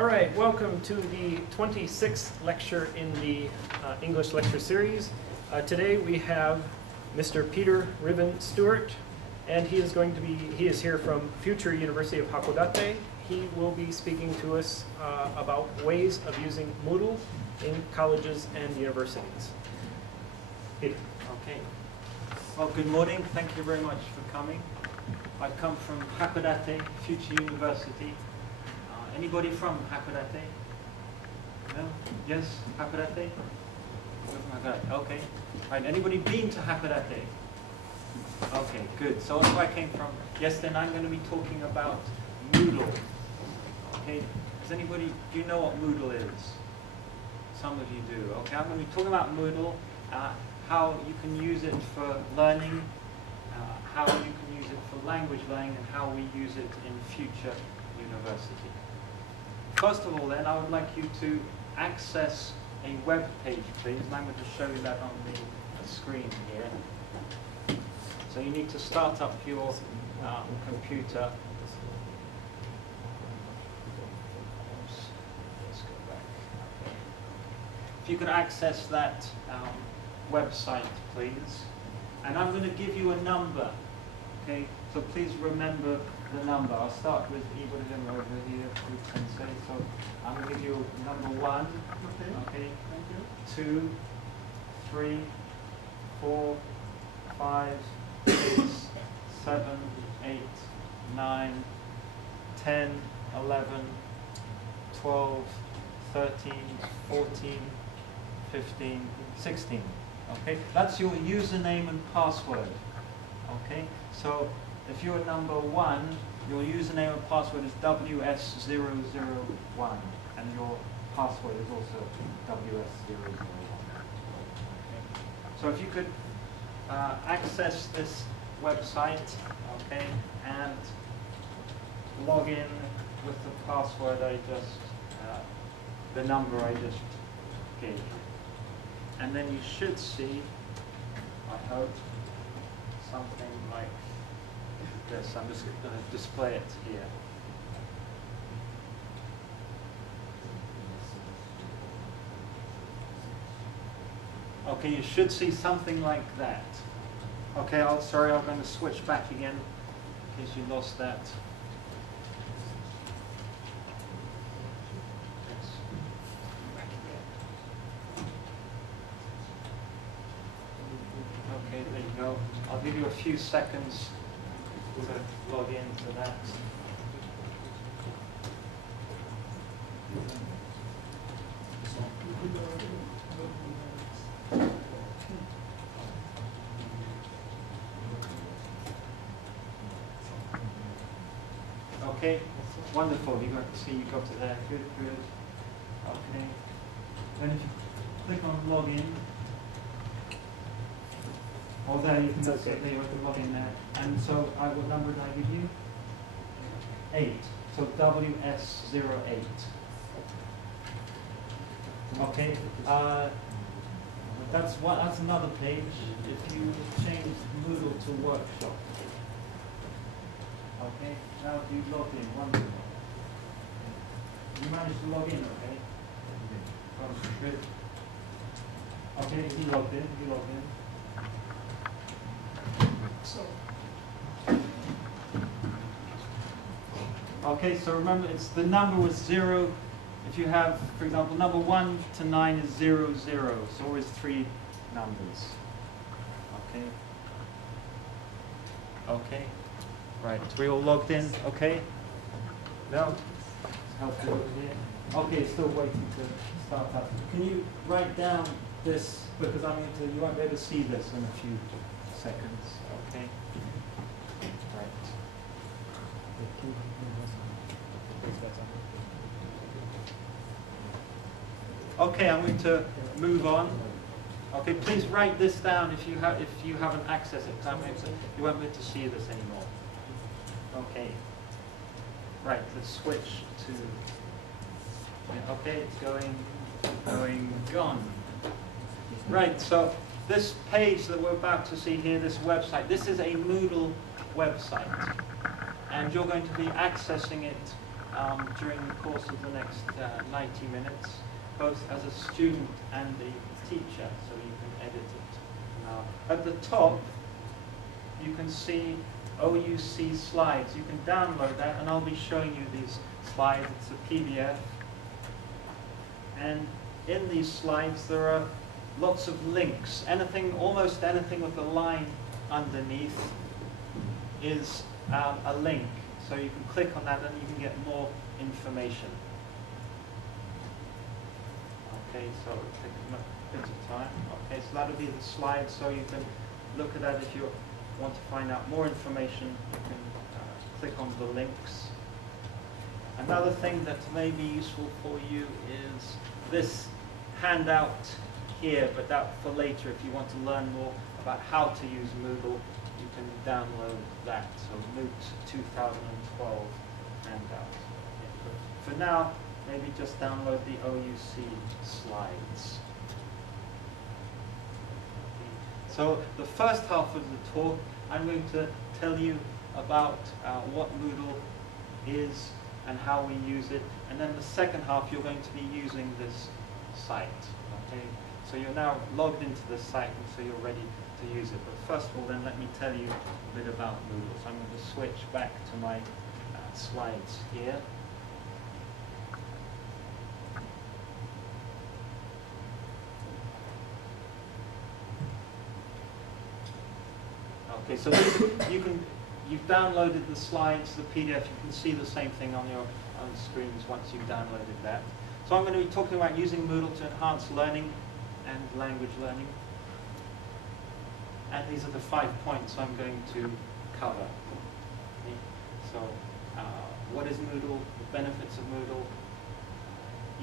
All right, welcome to the 26th lecture in the English lecture series. Today we have Mr. Peter Riven Stewart, and he is here from Future University of Hakodate. He will be speaking to us about ways of using Moodle in colleges and universities. Peter. Okay. Well, good morning. Thank you very much for coming. I come from Hakodate, Future University. Anybody from Hakodate? No? Yes? Hakodate? Okay. Right. Anybody been to Hakodate? Okay, good. So that's where I came from. Yes, then I'm going to be talking about Moodle. Okay. Does anybody, do you know what Moodle is? Some of you do. Okay, I'm going to be talking about Moodle, how you can use it for learning, how you can use it for language learning, and how we use it in Future University. First of all, then, I would like you to access a web page, please, and I'm going to show you that on the screen here. So you need to start up your computer. Oops. Let's go back. If you could access that website, please. And I'm going to give you a number. Okay, so please remember the number. I'll start with Ibrahim over here, Sensei. So I'm going to give you number 1. Okay. Thank you. 2, 3, 4, 5, 6, 7, 8, 9, 10, 11, 12, 13, 14, 15, 16. Okay, that's your username and password. Okay, so if you're number 1, your username and password is WS001, and your password is also WS001. Okay. So if you could access this website, okay, and log in with the password the number I just gave you. And then you should see, I hope, something like this. I'm just going to display it here. Okay, you should see something like that. Okay, sorry, I'm going to switch back again in case you lost that. Okay, there you go. I'll give you a few seconds to log into that. Okay, wonderful. You got to see you got it there. Good, good. Okay. Then if you click on login. Oh, there you can see there you have to log in there. And so what number did I give you? 8. So WS08. Okay. That's another page. If you change Moodle to workshop. Okay. Now you log in. Wonderful. You managed to log in, okay? Good. Okay, he logged in. He logged in. Okay, so remember, the number was 0. If you have, for example, number 1 to 9 is 0, 0. So always 3 numbers. Okay. Okay. Right. We all logged in. Okay. No. Help you over here. Okay. Still waiting to start up. Can you write down this, because you won't be able to see this in a few seconds. Okay. Right. Okay, I'm going to move on. Okay, please write this down if you haven't accessed it. You won't be able to see this anymore. Okay. Right. Let's switch to. Okay, it's gone. Right. So this page that we're about to see here, this website, this is a Moodle website, and you're going to be accessing it during the course of the next 90 minutes, both as a student and a teacher, so you can edit it. Now, at the top, you can see OUC slides. You can download that, and I'll be showing you these slides. It's a PDF. And in these slides, there are lots of links. Anything, almost anything with a line underneath is a link. So you can click on that and you can get more information. Okay, so it'll take a bit of time. Okay, so that'll be the slide, so you can look at that if you want to find out more information. You can click on the links. Another thing that may be useful for you is this handout here, but that for later if you want to learn more about how to use Moodle, you can download that. So Moot 2012 handout. For now, maybe just download the OUC slides. So the first half of the talk, I'm going to tell you about what Moodle is and how we use it. And then the second half, you're going to be using this site. Okay? So you're now logged into the site, and so you're ready to use it. But first of all, then let me tell you a bit about Moodle. So I'm going to switch back to my slides here. Okay, so this, you've downloaded the slides, the PDF. You can see the same thing on your own screens once you've downloaded that. So I'm going to be talking about using Moodle to enhance learning and language learning. And these are the 5 points I'm going to cover. Okay. So what is Moodle, the benefits of Moodle,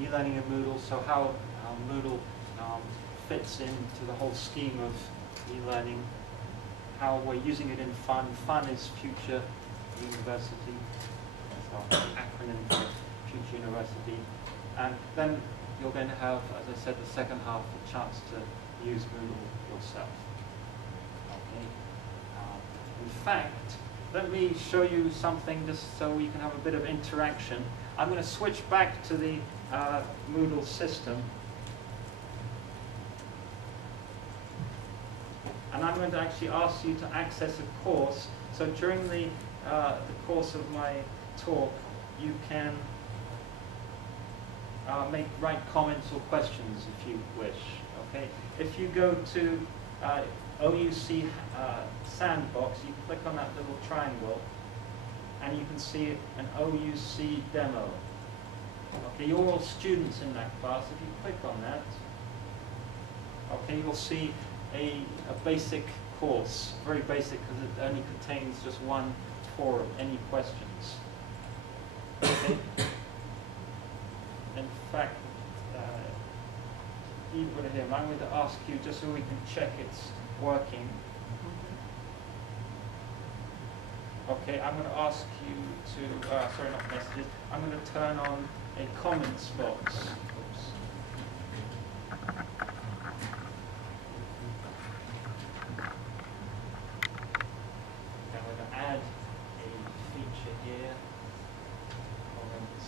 e-learning in Moodle, so how Moodle fits into the whole scheme of e-learning, how we're using it in fun. Fun is Future University. That's our acronym for Future University. And then you're going to have, as I said, the second half, a chance to use Moodle yourself. Okay. In fact, let me show you something just so we can have a bit of interaction. I'm going to switch back to the Moodle system. And I'm going to actually ask you to access a course. So during the course of my talk, you can write comments or questions if you wish. Okay. If you go to OUC Sandbox, you click on that little triangle, and you can see an OUC demo. Okay, you're all students in that class. If you click on that, okay, you'll see a basic course, very basic because it only contains just one forum. Any questions? Okay. In fact, even with him, I'm going to ask you just so we can check it's working. Okay, I'm going to ask you to, sorry, not messages. I'm going to turn on a comments box. Oops. I'm going to add a feature here. Comments.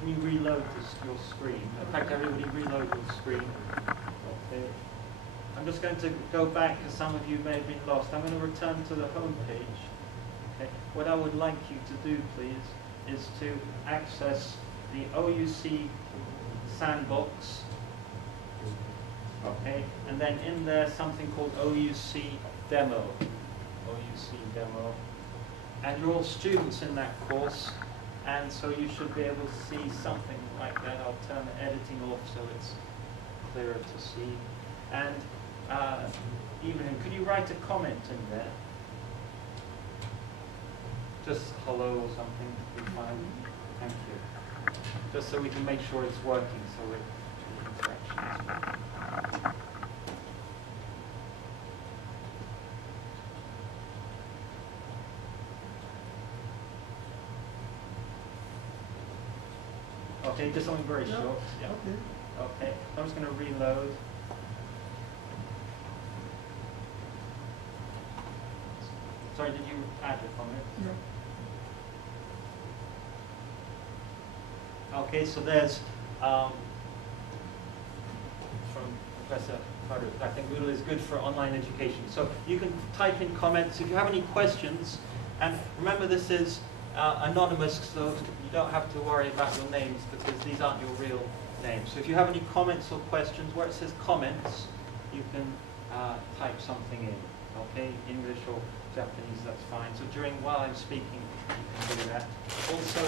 Can you reload your screen? In fact, everybody reload your screen. Okay. I'm just going to go back because some of you may have been lost. I'm going to return to the home page. Okay. What I would like you to do, please, is to access the OUC Sandbox. Okay. And then in there, something called OUC Demo. OUC Demo. And you're all students in that course. And so you should be able to see something like that. I'll turn the editing off so it's clearer to see. And Evelyn, could you write a comment in there? Just hello or something would be fine. Thank you. Just so we can make sure it's working, so the interaction is. Okay, just something very No. short. Yeah. Okay. Okay, I'm just going to reload. Sorry, did you add a comment? No. Okay, so there's from Professor Carter. I think Moodle is good for online education. So you can type in comments if you have any questions. And remember, this is anonymous, so you don't have to worry about your names because these aren't your real names. So if you have any comments or questions, where it says comments, you can type something in. Okay, English or Japanese, that's fine. So while I'm speaking, you can do that. Also,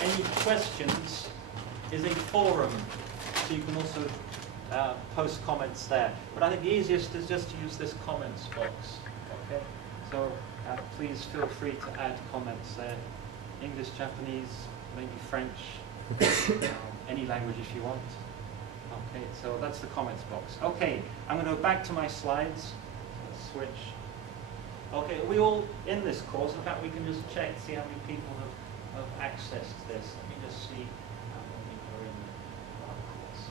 any questions is a forum, so you can also post comments there. But I think the easiest is just to use this comments box. Okay, so please feel free to add comments there. English, Japanese, maybe French, any language if you want. Okay, so that's the comments box. Okay, I'm going to go back to my slides. Let's switch. Okay, are we all in this course? In fact, we can just check, see how many people have accessed this. Let me just see how many people are in our course.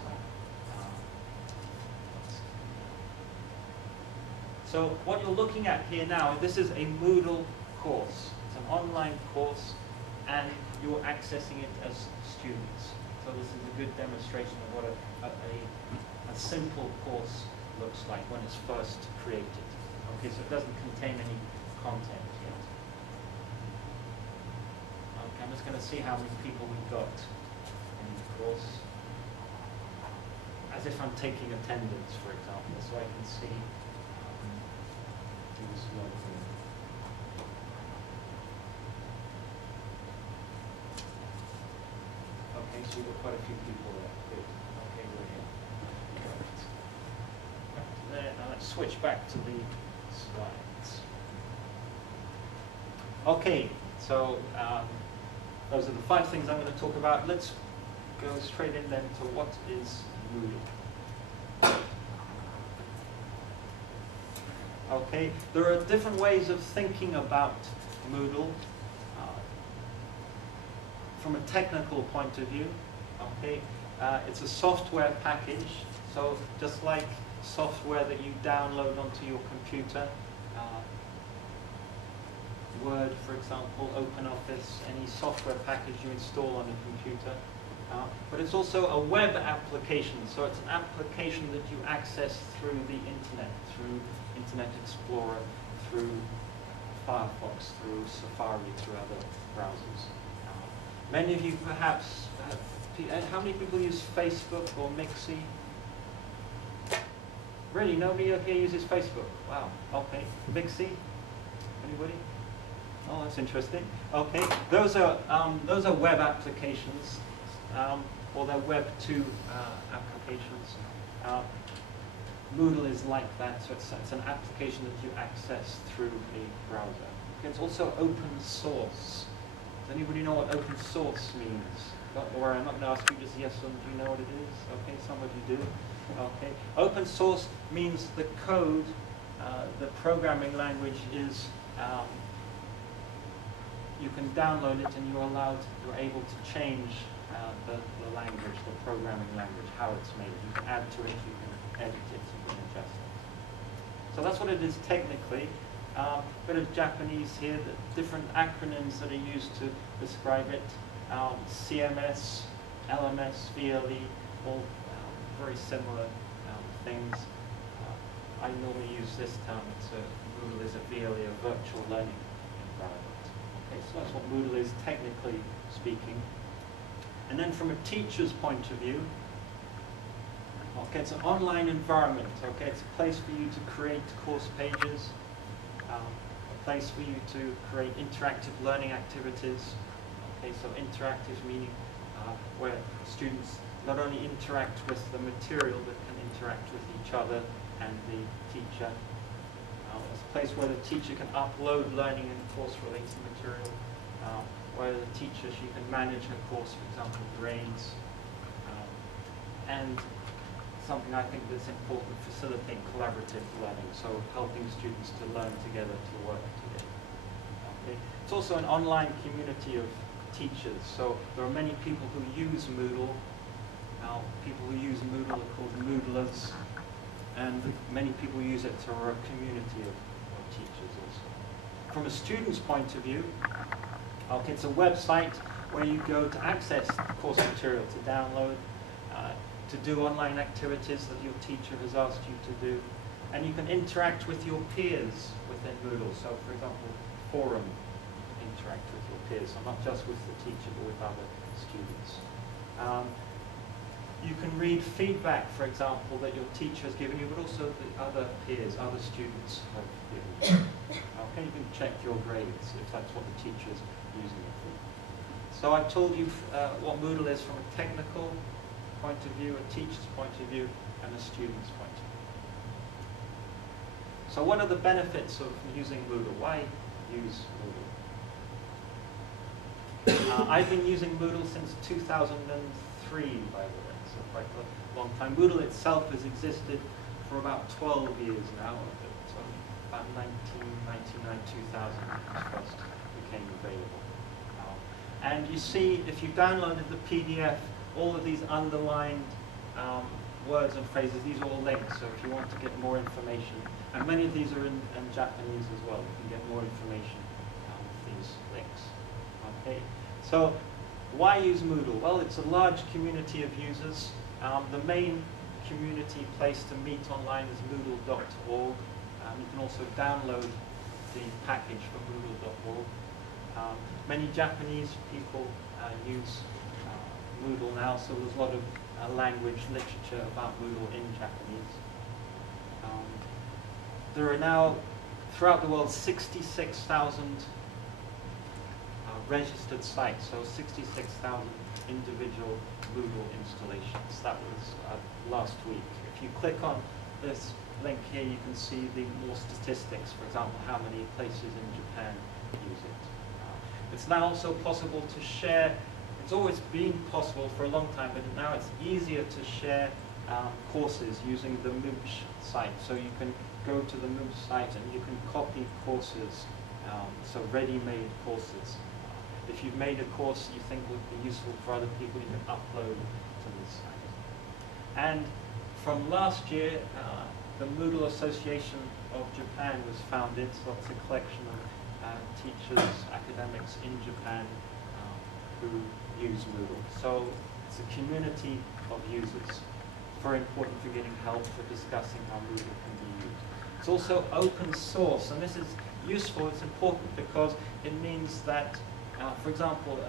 So what you're looking at here now, this is a Moodle course. It's an online course, and you're accessing it as students. So this is a good demonstration of what a simple course looks like when it's first created. Okay, so it doesn't contain any content yet. Okay, I'm just going to see how many people we've got in the course. As if I'm taking attendance, for example, so I can see who's logged in. Okay, so we've got quite a few people there. Good. Okay, we're here. Right. There, now let's switch back to the slides. Okay, so those are the 5 things I'm going to talk about. Let's go straight in then to what is Moodle. Okay, there are different ways of thinking about Moodle from a technical point of view. Okay, it's a software package, so just like software that you download onto your computer, Word, for example, OpenOffice, any software package you install on a computer. But it's also a web application, so it's an application that you access through the internet, through Internet Explorer, through Firefox, through Safari, through other browsers. Many of you perhaps, how many people use Facebook or Mixi? Really, nobody here uses Facebook? Wow, okay. Mixi? Anybody? Oh, that's interesting. Okay, those are web applications, or they're Web 2 applications. Moodle is like that, so it's an application that you access through a browser. Okay, it's also open source. Does anybody know what open source means? Don't worry, I'm not going to ask you just yes or no. Do you know what it is? Okay, some of you do. Okay, open source means the code, the programming language is. You can download it and you're able to change the language, the programming language, how it's made. You can add to it, you can edit it, you can adjust it. So that's what it is technically. A bit of Japanese here, the different acronyms that are used to describe it. CMS, LMS, VLE, all very similar things. I normally use this term. Moodle is a VLE, a virtual learning environment. Okay, so that's what Moodle is technically speaking. And then from a teacher's point of view, okay, it's an online environment. Okay, it's a place for you to create course pages, a place for you to create interactive learning activities. Okay, so interactive meaning where students not only interact with the material but can interact with each other and the teacher. It's a place where the teacher can upload learning and course-related material, where the teacher, she can manage her course, for example, grades, and something I think that's important, facilitate collaborative learning, so helping students to learn together, to work together. Okay. It's also an online community of teachers. So there are many people who use Moodle. Now, people who use Moodle are called Moodlers, and many people use it to a community of teachers also. From a student's point of view, okay, it's a website where you go to access course material, to download, to do online activities that your teacher has asked you to do, and you can interact with your peers within Moodle. So, for example, Forum, you can interact with your peers, so not just with the teacher, but with other students. You can read feedback, for example, that your teacher has given you, but also the other peers, other students have given you. Okay, you can check your grades if that's what the teacher is using it for. So I told you what Moodle is from a technical point of view, a teacher's point of view, and a student's point of view. So what are the benefits of using Moodle? Why use Moodle? I've been using Moodle since 2003, by the way, so quite a long time. Moodle itself has existed for about 12 years now, so about 1999, 2000 it first became available. And you see, if you downloaded the PDF, all of these underlined words and phrases, these are all links, so if you want to get more information, and many of these are in Japanese as well, you can get more information with these links. Okay, so why use Moodle? Well, it's a large community of users. The main community place to meet online is moodle.org. You can also download the package from moodle.org. Many Japanese people use Moodle now, so there's a lot of language literature about Moodle in Japanese. There are now, throughout the world, 66,000 registered sites, so 66,000 individual Moodle installations. That was last week. If you click on this link here, you can see the more statistics, for example, how many places in Japan use it. It's now also possible to share. It's always been possible for a long time, but now it's easier to share courses using the Moodle site. So you can go to the Moodle site and you can copy courses, so ready-made courses. If you've made a course you think would be useful for other people, you can upload to this site. And from last year, the Moodle Association of Japan was founded, so it's a collection of teachers, academics in Japan who use Moodle. So it's a community of users. Very important for getting help, for discussing how Moodle can be used. It's also open source, and this is useful, it's important because it means that, for example,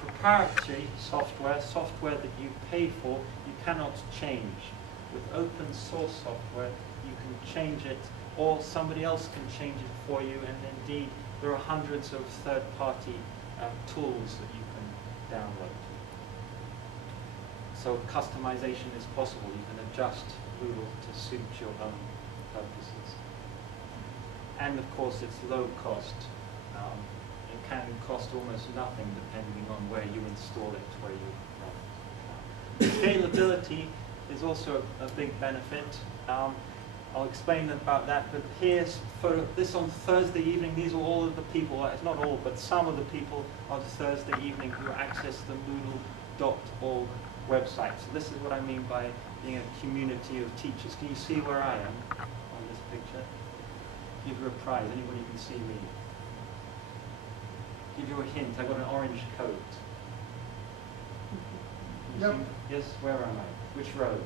proprietary software that you pay for, you cannot change. With open source software, you can change it, or somebody else can change it for you, and indeed, there are hundreds of third-party tools that you can download. So customization is possible. You can adjust Moodle to suit your own purposes. And of course, it's low cost. It can cost almost nothing depending on where you install it, where you run it. Scalability is also a big benefit. I'll explain about that, but here's for this on Thursday evening. These are all of the people, it's not all, but some of the people on Thursday evening who access the Moodle.org website. So this is what I mean by being a community of teachers. Can you see where I am on this picture? Give you a prize. Anybody can see me. Give you a hint. I got an orange coat. Yep. Yes, where am I? Which row?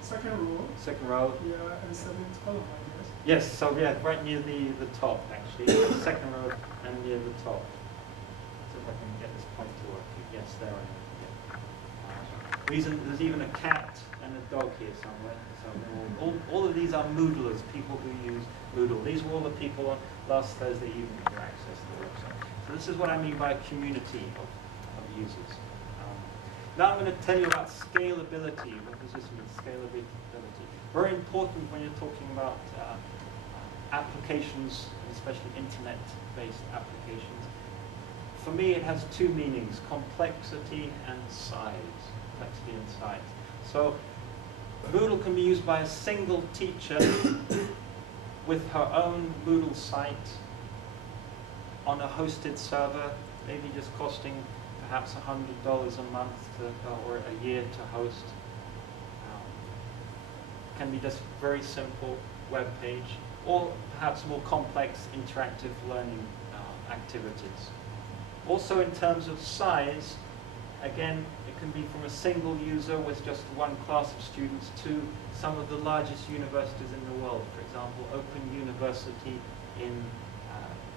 Second row. Second row. Yeah, and seventh column, I guess. Yes, so yeah, right near the top actually. Second row and near the top. So if I can get this point to work. Yes, there I am. Yeah. There's even a cat and a dog here somewhere. So all of these are Moodlers, people who use Moodle. These were all the people on last Thursday evening who accessed the website. So this is what I mean by a community of users. Now I'm going to tell you about scalability. What does this mean, scalability? Very important when you're talking about applications, especially internet-based applications. For me, it has two meanings, complexity and size. Complexity and size. So Moodle can be used by a single teacher with her own Moodle site on a hosted server, maybe just costing perhaps $100 a month or a year to host. Can be just very simple web page, or perhaps more complex interactive learning activities. Also in terms of size, again, it can be from a single user with just one class of students to some of the largest universities in the world. For example, Open University in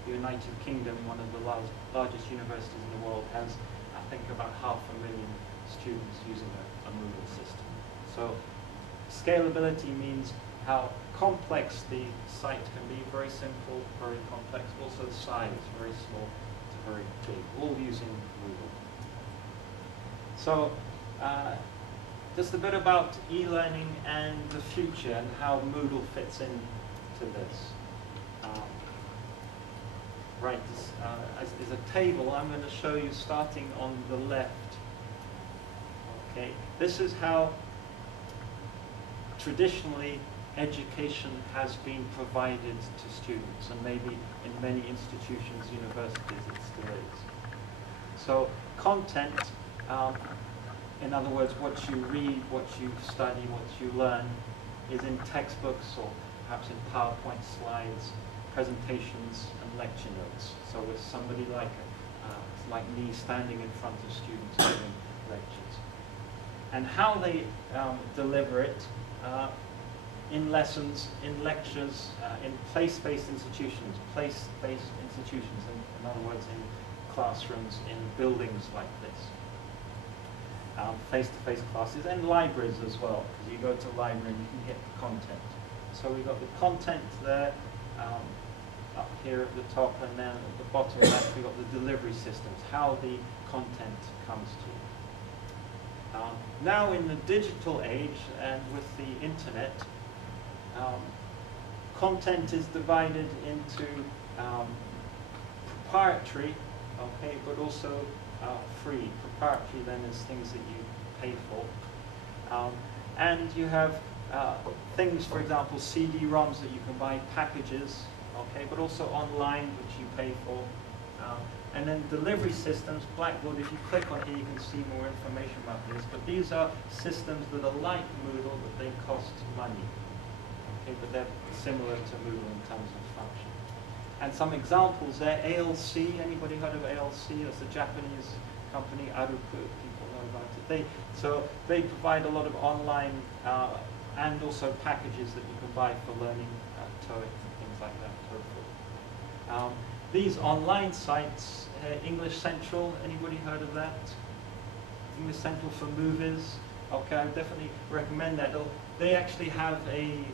the United Kingdom, one of the largest universities in the world, has, I think, about 500,000 students using a Moodle system. So scalability means how complex the site can be, very simple, very complex, also the size, very small to very big, all using Moodle. So just a bit about e-learning and the future and how Moodle fits into this. Right, there's a table I'm going to show you starting on the left. Okay, this is how traditionally education has been provided to students, and maybe in many institutions, universities, it still is. So content, in other words, what you read, what you study, what you learn, is in textbooks or perhaps in PowerPoint slides, presentations, and lecture notes. So with somebody like me standing in front of students giving lectures. And how they deliver it in lessons, in lectures, in place-based institutions, in other words, in classrooms, in buildings like this. Face-to-face classes, and libraries as well, because you go to a library and you can get the content. So we've got the content there, up here at the top, and then at the bottom left we've got the delivery systems, how the content comes to you. Now in the digital age and with the internet, content is divided into proprietary, okay, but also free. Proprietary then is things that you pay for. And you have things, for example, CD-ROMs that you can buy, packages, okay, but also online, which you pay for. And then delivery systems, Blackboard, if you click on here, you can see more information about this. But these are systems that are like Moodle, but they cost money. Okay, but they're similar to Moodle in terms of function. And some examples there, ALC, anybody heard of ALC? It's a Japanese company, Aruku, people know about it. So they provide a lot of online and also packages that you can buy for learning TOEIC and things like that, TOEFL. These online sites, English Central, anybody heard of that? English Central for movies. Okay, I would definitely recommend that. They actually have a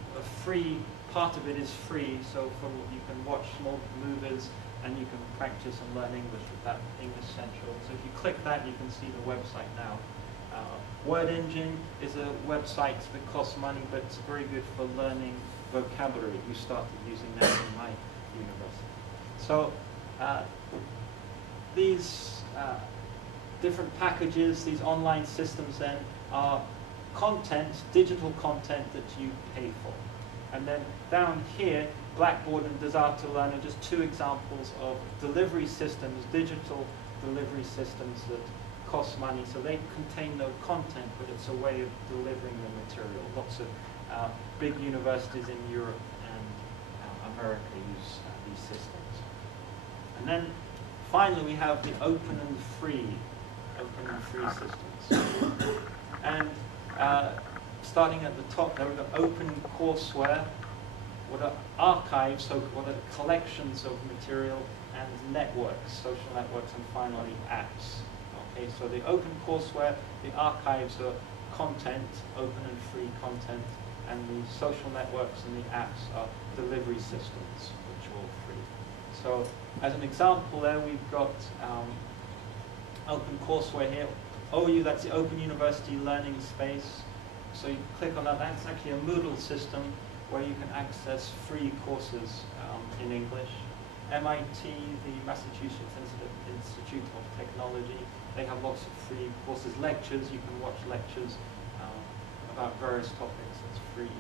free, part of it is free, so you can watch small movies and you can practice and learn English with that English Central. So if you click that, you can see the website now. Word Engine is a website that costs money, but it's very good for learning vocabulary. We started using that in my university. So these different packages, these online systems then are content, digital content that you pay for. And then down here, Blackboard and Desire to Learn are just two examples of delivery systems, digital delivery systems that cost money. So they contain no content, but it's a way of delivering the material. Lots of big universities in Europe and America use these systems. And then finally we have the open and free systems. And starting at the top there, we've got open courseware, what are archives, so what are collections of material, and networks, social networks, and finally apps. Okay, so the open courseware, the archives are content, open and free content, and the social networks and the apps are delivery systems, which are all free. So as an example there, we've got open courseware here. OU, that's the Open University Learning Space. So you click on that, that's actually a Moodle system where you can access free courses in English. MIT, the Massachusetts Institute of Technology, they have lots of free courses, lectures, you can watch lectures about various topics, it's free.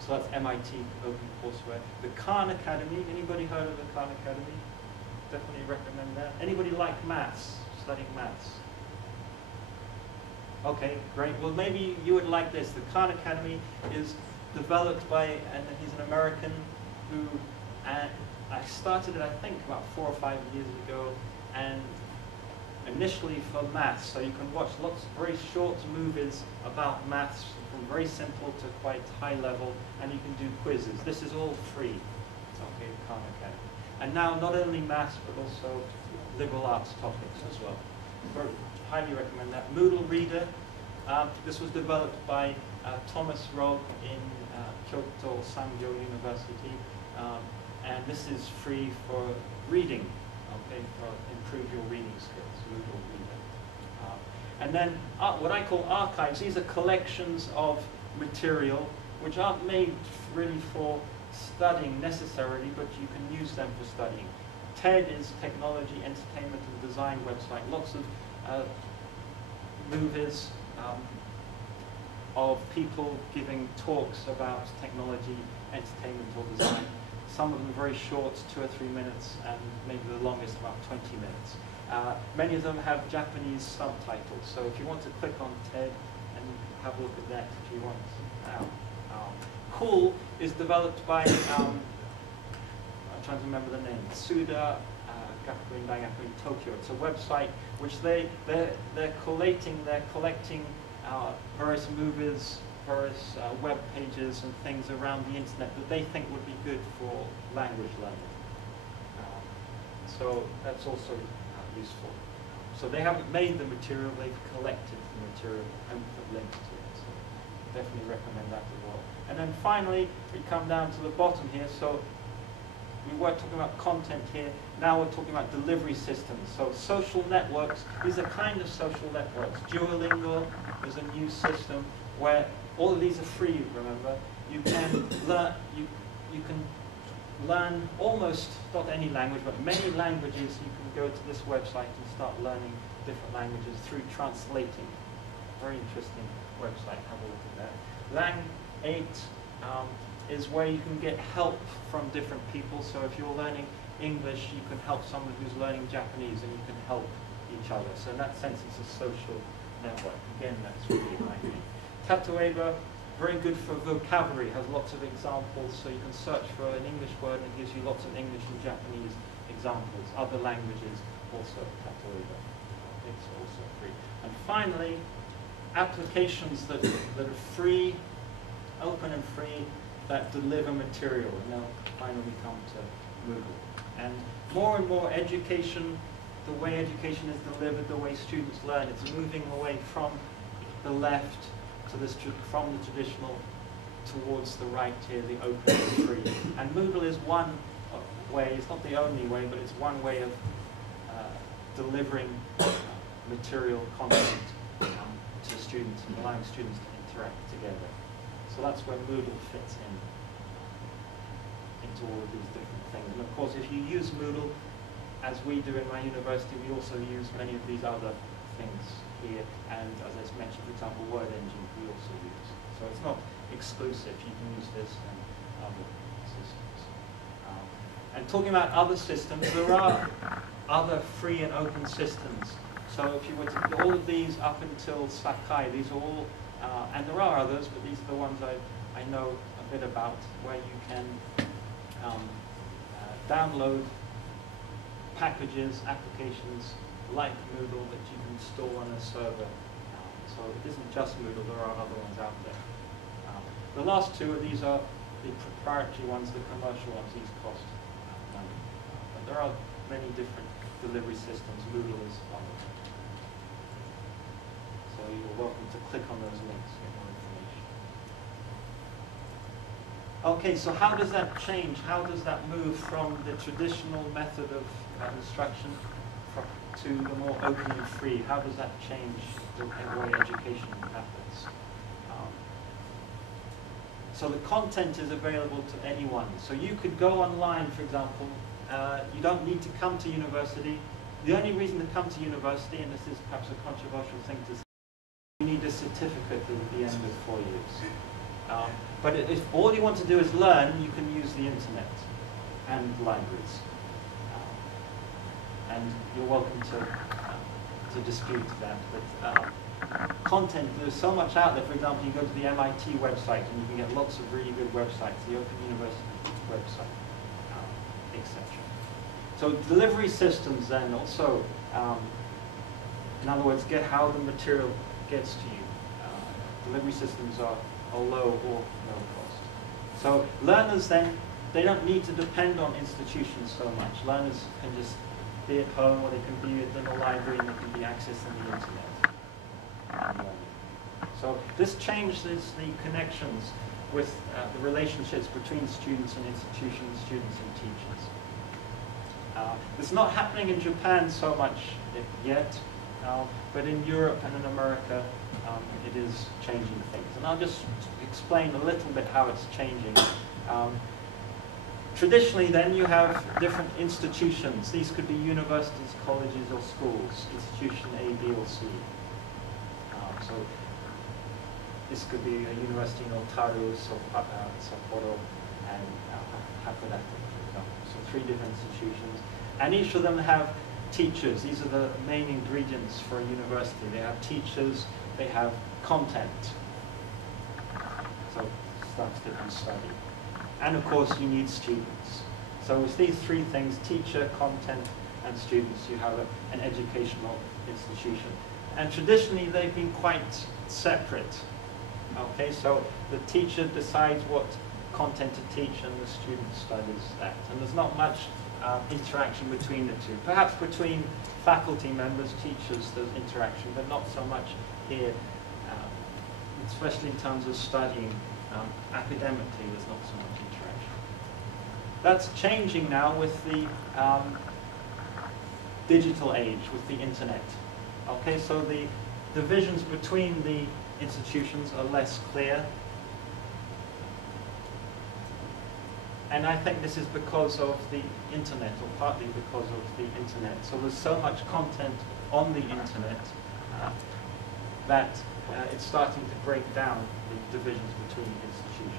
So that's MIT Open Courseware. The Khan Academy, anybody heard of the Khan Academy? definitely recommend that. Anybody like maths, studying maths? Okay, great. Well, maybe you would like this. The Khan Academy is developed by, and he's an American who, I started it, I think, about 4 or 5 years ago, and initially for maths. So you can watch lots of very short movies about maths, from very simple to quite high level, and you can do quizzes. This is all free. Okay, Khan Academy. And now not only maths, but also liberal arts topics as well. Very highly recommend that. Moodle Reader. This was developed by Thomas Rogue in Kyoto Sangyo University. And this is free for reading, okay, for improve your reading skills, Moodle Reader. And then what I call archives. These are collections of material which aren't made really for studying necessarily, but you can use them for studying. TED is Technology, Entertainment and Design website. Lots of movies of people giving talks about technology, entertainment or design. Some of them very short, 2 or 3 minutes, and maybe the longest about 20 minutes. Many of them have Japanese subtitles, so if you want to click on TED and have a look at that if you want. Cool is developed by, I'm trying to remember the name, Suda Gakuin Daigaku in Tokyo. It's a website which they're collecting various movies, various web pages and things around the internet that they think would be good for language learning. So that's also useful. So they haven't made the material, they've collected the material and put links to it. So definitely recommend that as well. And then finally, we come down to the bottom here. So we were talking about content here. Now we're talking about delivery systems. So social networks, these are kind of social networks. Duolingo is a new system where all of these are free, remember. You can learn, you can learn almost, not any language, but many languages. You can go to this website and start learning different languages through translating. Very interesting website, have a look at that. Lang8 is where you can get help from different people. So if you're learning English, you can help someone who's learning Japanese and you can help each other. So in that sense, it's a social network. Again, that's really nice. Tatoeba, very good for vocabulary, has lots of examples. So you can search for an English word and it gives you lots of English and Japanese examples. Other languages also, Tatoeba. It's also free. And finally, applications that are free, open and free, that deliver material. And now finally come to Moodle. And more education, the way education is delivered, the way students learn, it's moving away from the left to this, from the traditional towards the right here, the open and free. And Moodle is one way, it's not the only way, but it's one way of delivering material content to students and allowing students to interact together. So that's where Moodle fits into all of these different things. And of course, if you use Moodle, as we do in my university, we also use many of these other things here. And as I mentioned, for example, Word Engine, we also use. So it's not exclusive. You can use this and other systems. And talking about other systems, there are other free and open systems. So if you were to do all of these up until Sakai, these are all, and there are others, but these are the ones I know a bit about, where you can download packages, applications like Moodle that you can store on a server. So it isn't just Moodle, there are other ones out there. The last two of these are the proprietary ones, the commercial ones. These cost money. But there are many different delivery systems. Moodle is one of them. So you're welcome to click on those links to get more information. Okay, so how does that change? How does that move from the traditional method of instruction to the more open and free? How does that change the way education happens? So the content is available to anyone. So you could go online, for example. You don't need to come to university. The only reason to come to university, and this is perhaps a controversial thing to say, you need a certificate at the end of 4 years. But if all you want to do is learn, you can use the internet and libraries. and you're welcome to dispute that. But content, there's so much out there. For example, you go to the MIT website and you can get lots of really good websites, the Open University website, etc. So delivery systems then also, in other words, get how the material gets to you. Delivery systems are low or no cost. So learners then, they don't need to depend on institutions so much. Learners can just be at home, or they can be in the library, and they can be accessing the internet. So this changes the connections with the relationships between students and institutions, students and teachers. It's not happening in Japan so much yet, but in Europe and in America, it is changing things. And I'll just explain a little bit how it's changing. Traditionally, then, you have different institutions. These could be universities, colleges, or schools. Institution A, B, or C. So this could be a university in Otaru, Sapporo, and Hakodate, for example. So 3 different institutions. And each of them have teachers. These are the main ingredients for a university. They have teachers, they have content. So staff can study. And of course, you need students. So with these 3 things, teacher, content, and students, you have an educational institution. And traditionally, they've been quite separate. Okay, so the teacher decides what content to teach, and the student studies that. And there's not much interaction between the two. Perhaps between faculty members, teachers, there's interaction, but not so much here, especially in terms of studying. Academically, there's not so much interaction. That's changing now with the digital age, with the internet. Okay, so the divisions between the institutions are less clear. And I think this is because of the internet, or partly because of the internet. So there's so much content on the internet that it's starting to break down the divisions between institutions.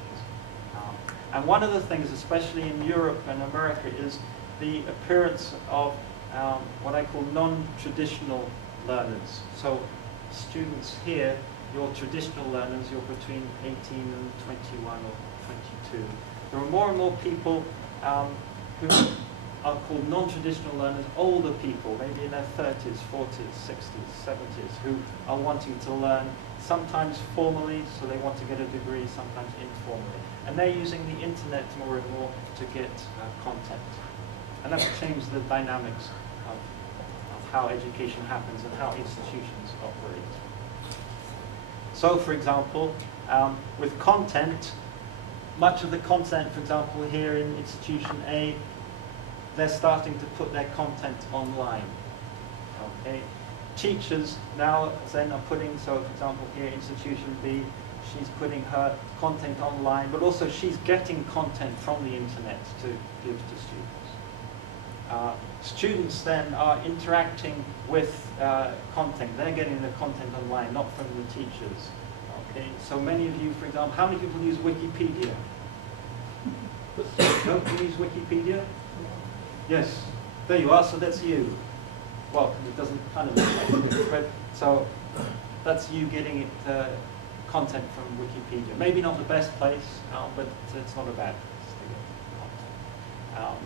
And one of the things, especially in Europe and America, is the appearance of what I call non-traditional learners. So students here, you're traditional learners, you're between 18 and 21 or 22. There are more and more people who are called non-traditional learners, older people, maybe in their 30s, 40s, 60s, 70s, who are wanting to learn, sometimes formally, so they want to get a degree, sometimes informally. And they're using the internet more and more to get content. And that's changed the dynamics of how education happens and how institutions operate. So, for example, with content, much of the content, for example, here in Institution A, they're starting to put their content online. Okay, teachers now then are putting, so for example, here Institution B, she's putting her content online, but also she's getting content from the internet to give to students. Students then are interacting with content. They're getting the content online, not from the teachers. Okay, so many of you, for example, how many people use Wikipedia? Don't you use Wikipedia? Yes, there you are, so that's you. Well, it doesn't kind of look like it, but so that's you getting it, content from Wikipedia. Maybe not the best place, but it's not a bad place to get content.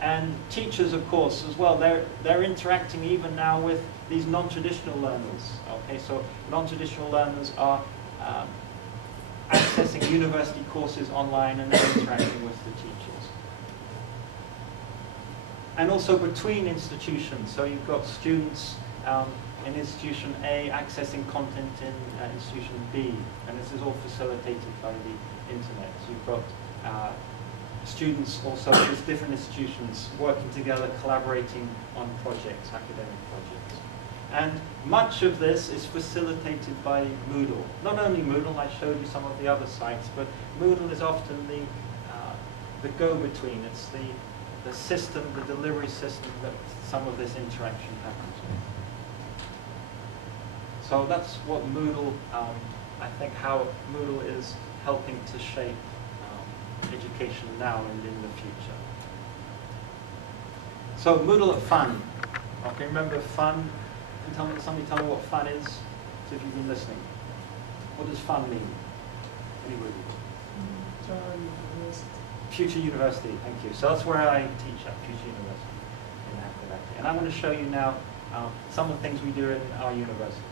And teachers, of course, as well, they're interacting even now with these non-traditional learners. Okay, so non-traditional learners are accessing university courses online, and they're interacting with the teachers. And also between institutions, so you've got students in Institution A accessing content in Institution B, and this is all facilitated by the internet. So you've got students also with different institutions working together, collaborating on projects, academic projects. And much of this is facilitated by Moodle. Not only Moodle, I showed you some of the other sites, but Moodle is often the go-between. It's the system, the delivery system that some of this interaction happens with. So that's what Moodle, I think how Moodle is helping to shape education now and in the future. So Moodle at Fun. Okay, remember fun. Somebody tell me what fun is, so if you've been listening. What does fun mean? Anybody? Future University, thank you. So that's where I teach at Future University in Hackney. And I'm going to show you now some of the things we do in our university.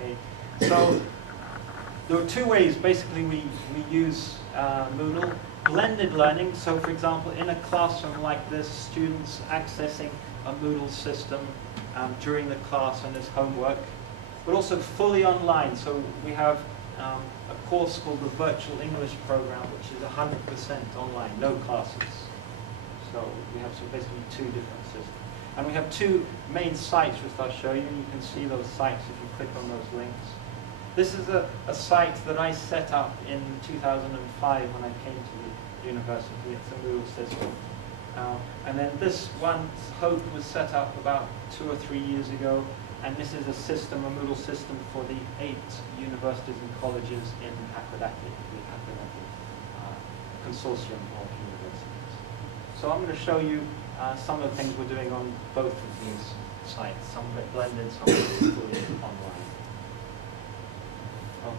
Okay, so there are two ways basically we use Moodle. Blended learning, so for example in a classroom like this, students accessing a Moodle system during the class and as homework, but also fully online. So we have a course called the Virtual English Program, which is 100% online, no classes. So we have basically two different systems. And we have two main sites which I'll show you, and you can see those sites if you click on those links. This is a site that I set up in 2005 when I came to the university. It's a Moodle system. And then this one, Hope, was set up about 2 or 3 years ago. And this is a system, a Moodle system for the 8 universities and colleges in Hakodate, the Hakodate consortium of universities. So I'm going to show you some of the things we're doing on both of these sites. Some of it blended, some of it fully online.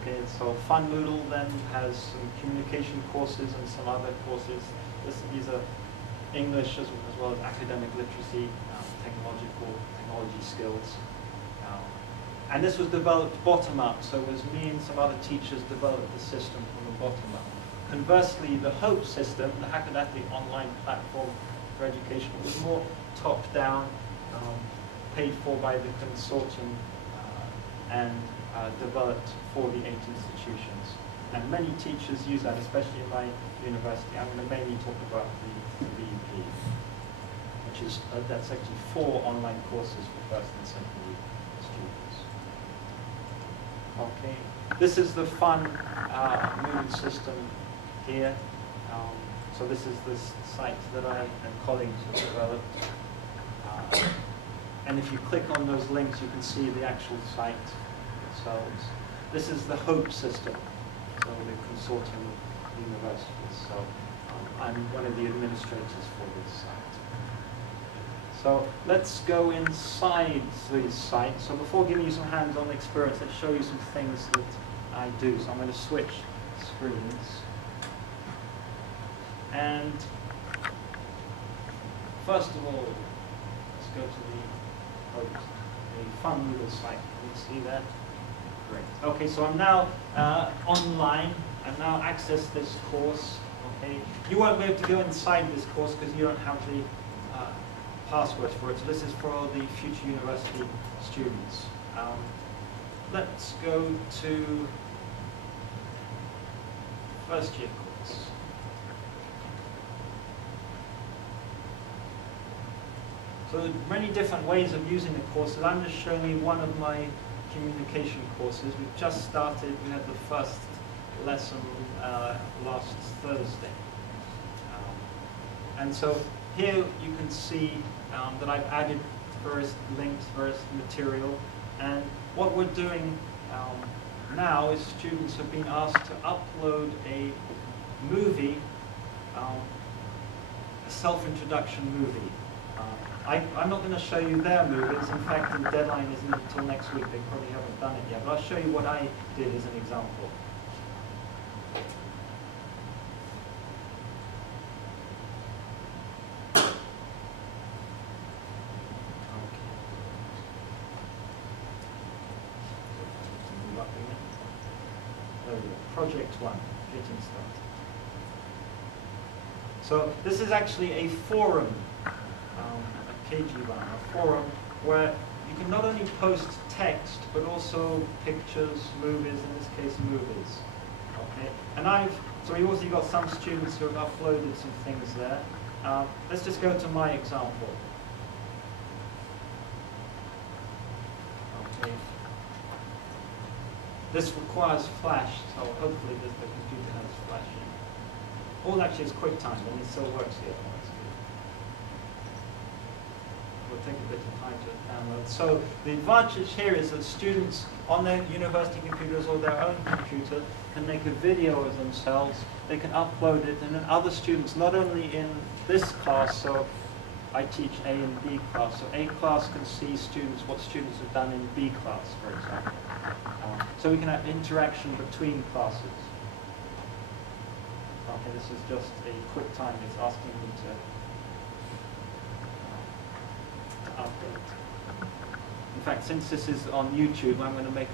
Okay, so Fun Moodle then has some communication courses and some other courses. These are English as well as academic literacy, technology skills. And this was developed bottom up, so it was me and some other teachers developed the system from the bottom up. Conversely, the HOPE system, the Hakodate online platform for education, was more top down, paid for by the consortium and developed for the 8 institutions. And many teachers use that, especially in my university. I'm going to mainly talk about the VUP, which is, that's actually 4 online courses for first and second year students. Okay, this is the Fun Moodle system here. So this is the site that I and colleagues have developed. And if you click on those links, you can see the actual site. So this is the HOPE system, so the consortium of universities. So I'm one of the administrators for this site. So let's go inside these sites. So before giving you some hands-on experience, let's show you some things that I do. So I'm going to switch screens. And first of all, let's go to the Fun Moodle site. Can you see that? Great. Okay, so I'm now online. I've now accessed this course. Okay, you won't be able to go inside this course because you don't have the password for it. So this is for all the future university students. Let's go to first year course. So there are many different ways of using the courses. I'm just showing you one of my communication courses. We've just started. We had the first lesson last Thursday. And so here you can see that I've added various links, various material. And what we're doing now is students have been asked to upload a movie, a self-introduction movie. I'm not going to show you their movies. In fact, the deadline isn't until next week. They probably haven't done it yet. But I'll show you what I did as an example. Project 1, getting started. So this is actually a forum, a KG1, a forum where you can not only post text but also pictures, movies, in this case movies. Okay, and so we've also got some students who have uploaded some things there. Let's just go to my example. Okay. This requires Flash, so hopefully the computer has Flash in. All actually is QuickTime, and it still works here. That's good. Will take a bit of time to download. So the advantage here is that students on their university computers or their own computer can make a video of themselves. They can upload it, and then other students, not only in this class, so I teach A and B class, so A class can see what students have done in B class, for example. So we can have interaction between classes. Okay, this is just a quick time. It's asking me to update. In fact, since this is on YouTube, I'm going to make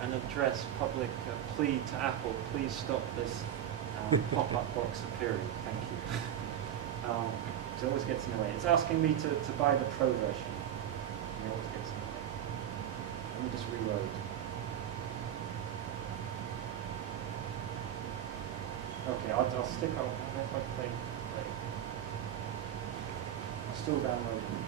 an address, public plea to Apple. Please stop this pop-up box appearing. Thank you. It always gets in the way. It's asking me to buy the Pro version. It always gets in the way. Let me just reload. Okay, I'll stick on. If I play. I'm still downloading.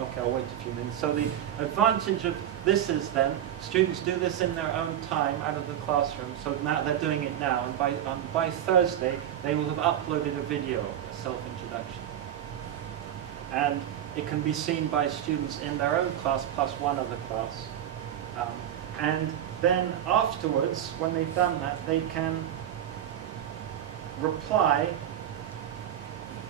Okay, I'll wait a few minutes. So the advantage of this is then, students do this in their own time out of the classroom, so now they're doing it now, and by Thursday they will have uploaded a video, a self-introduction. And it can be seen by students in their own class plus one other class. And then afterwards, when they've done that, they can reply,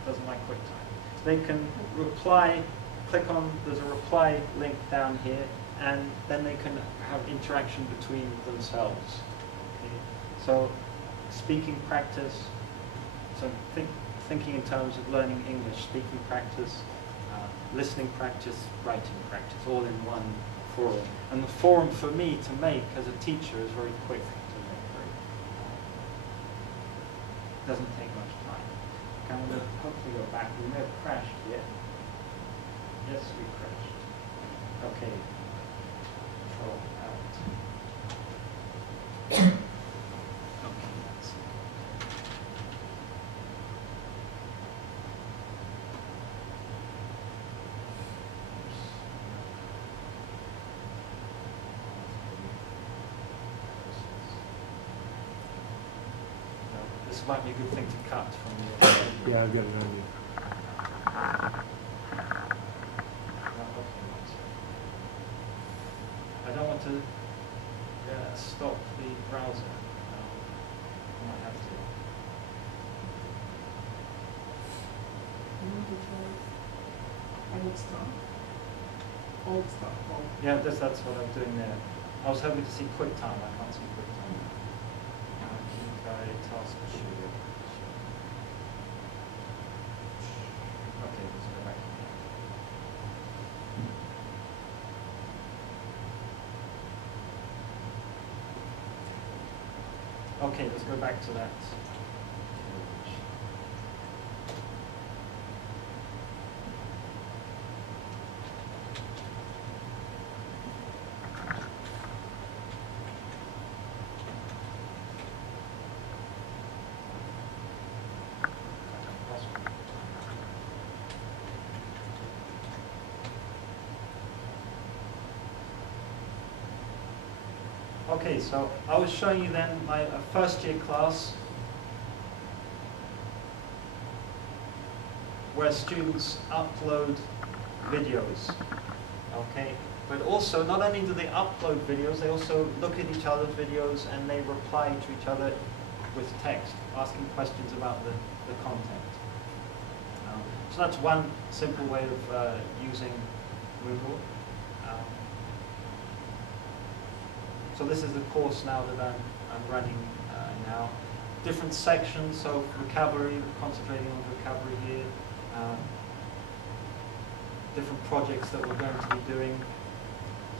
doesn't like QuickTime, they can reply, click on, there's a reply link down here, and then they can have interaction between themselves. Okay. So speaking practice, so thinking in terms of learning English, speaking practice, listening practice, writing practice, all in one forum. And the forum for me to make as a teacher is very quick to make. Doesn't take much time. Okay, I'm going to hopefully go back. We may have crashed here. Yes, we crashed. Okay. Control out. Okay, that's it. This might be a good thing to cut from the. Yeah, I've got it on you. I don't want to stop the browser. I might have to. You want to try old stuff? Old stuff. Old. Yeah, that's what I'm doing there. I was hoping to see QuickTime. I can't see QuickTime. Task shooter. Okay, let's go back. Okay, let's go back to that. Okay, so I was showing you then my first year class where students upload videos, okay? But also, not only do they upload videos, they also look at each other's videos and they reply to each other with text, asking questions about the content. So that's one simple way of using Moodle. So this is the course now that I'm running now. Different sections, so vocabulary, concentrating on vocabulary here. Different projects that we're going to be doing.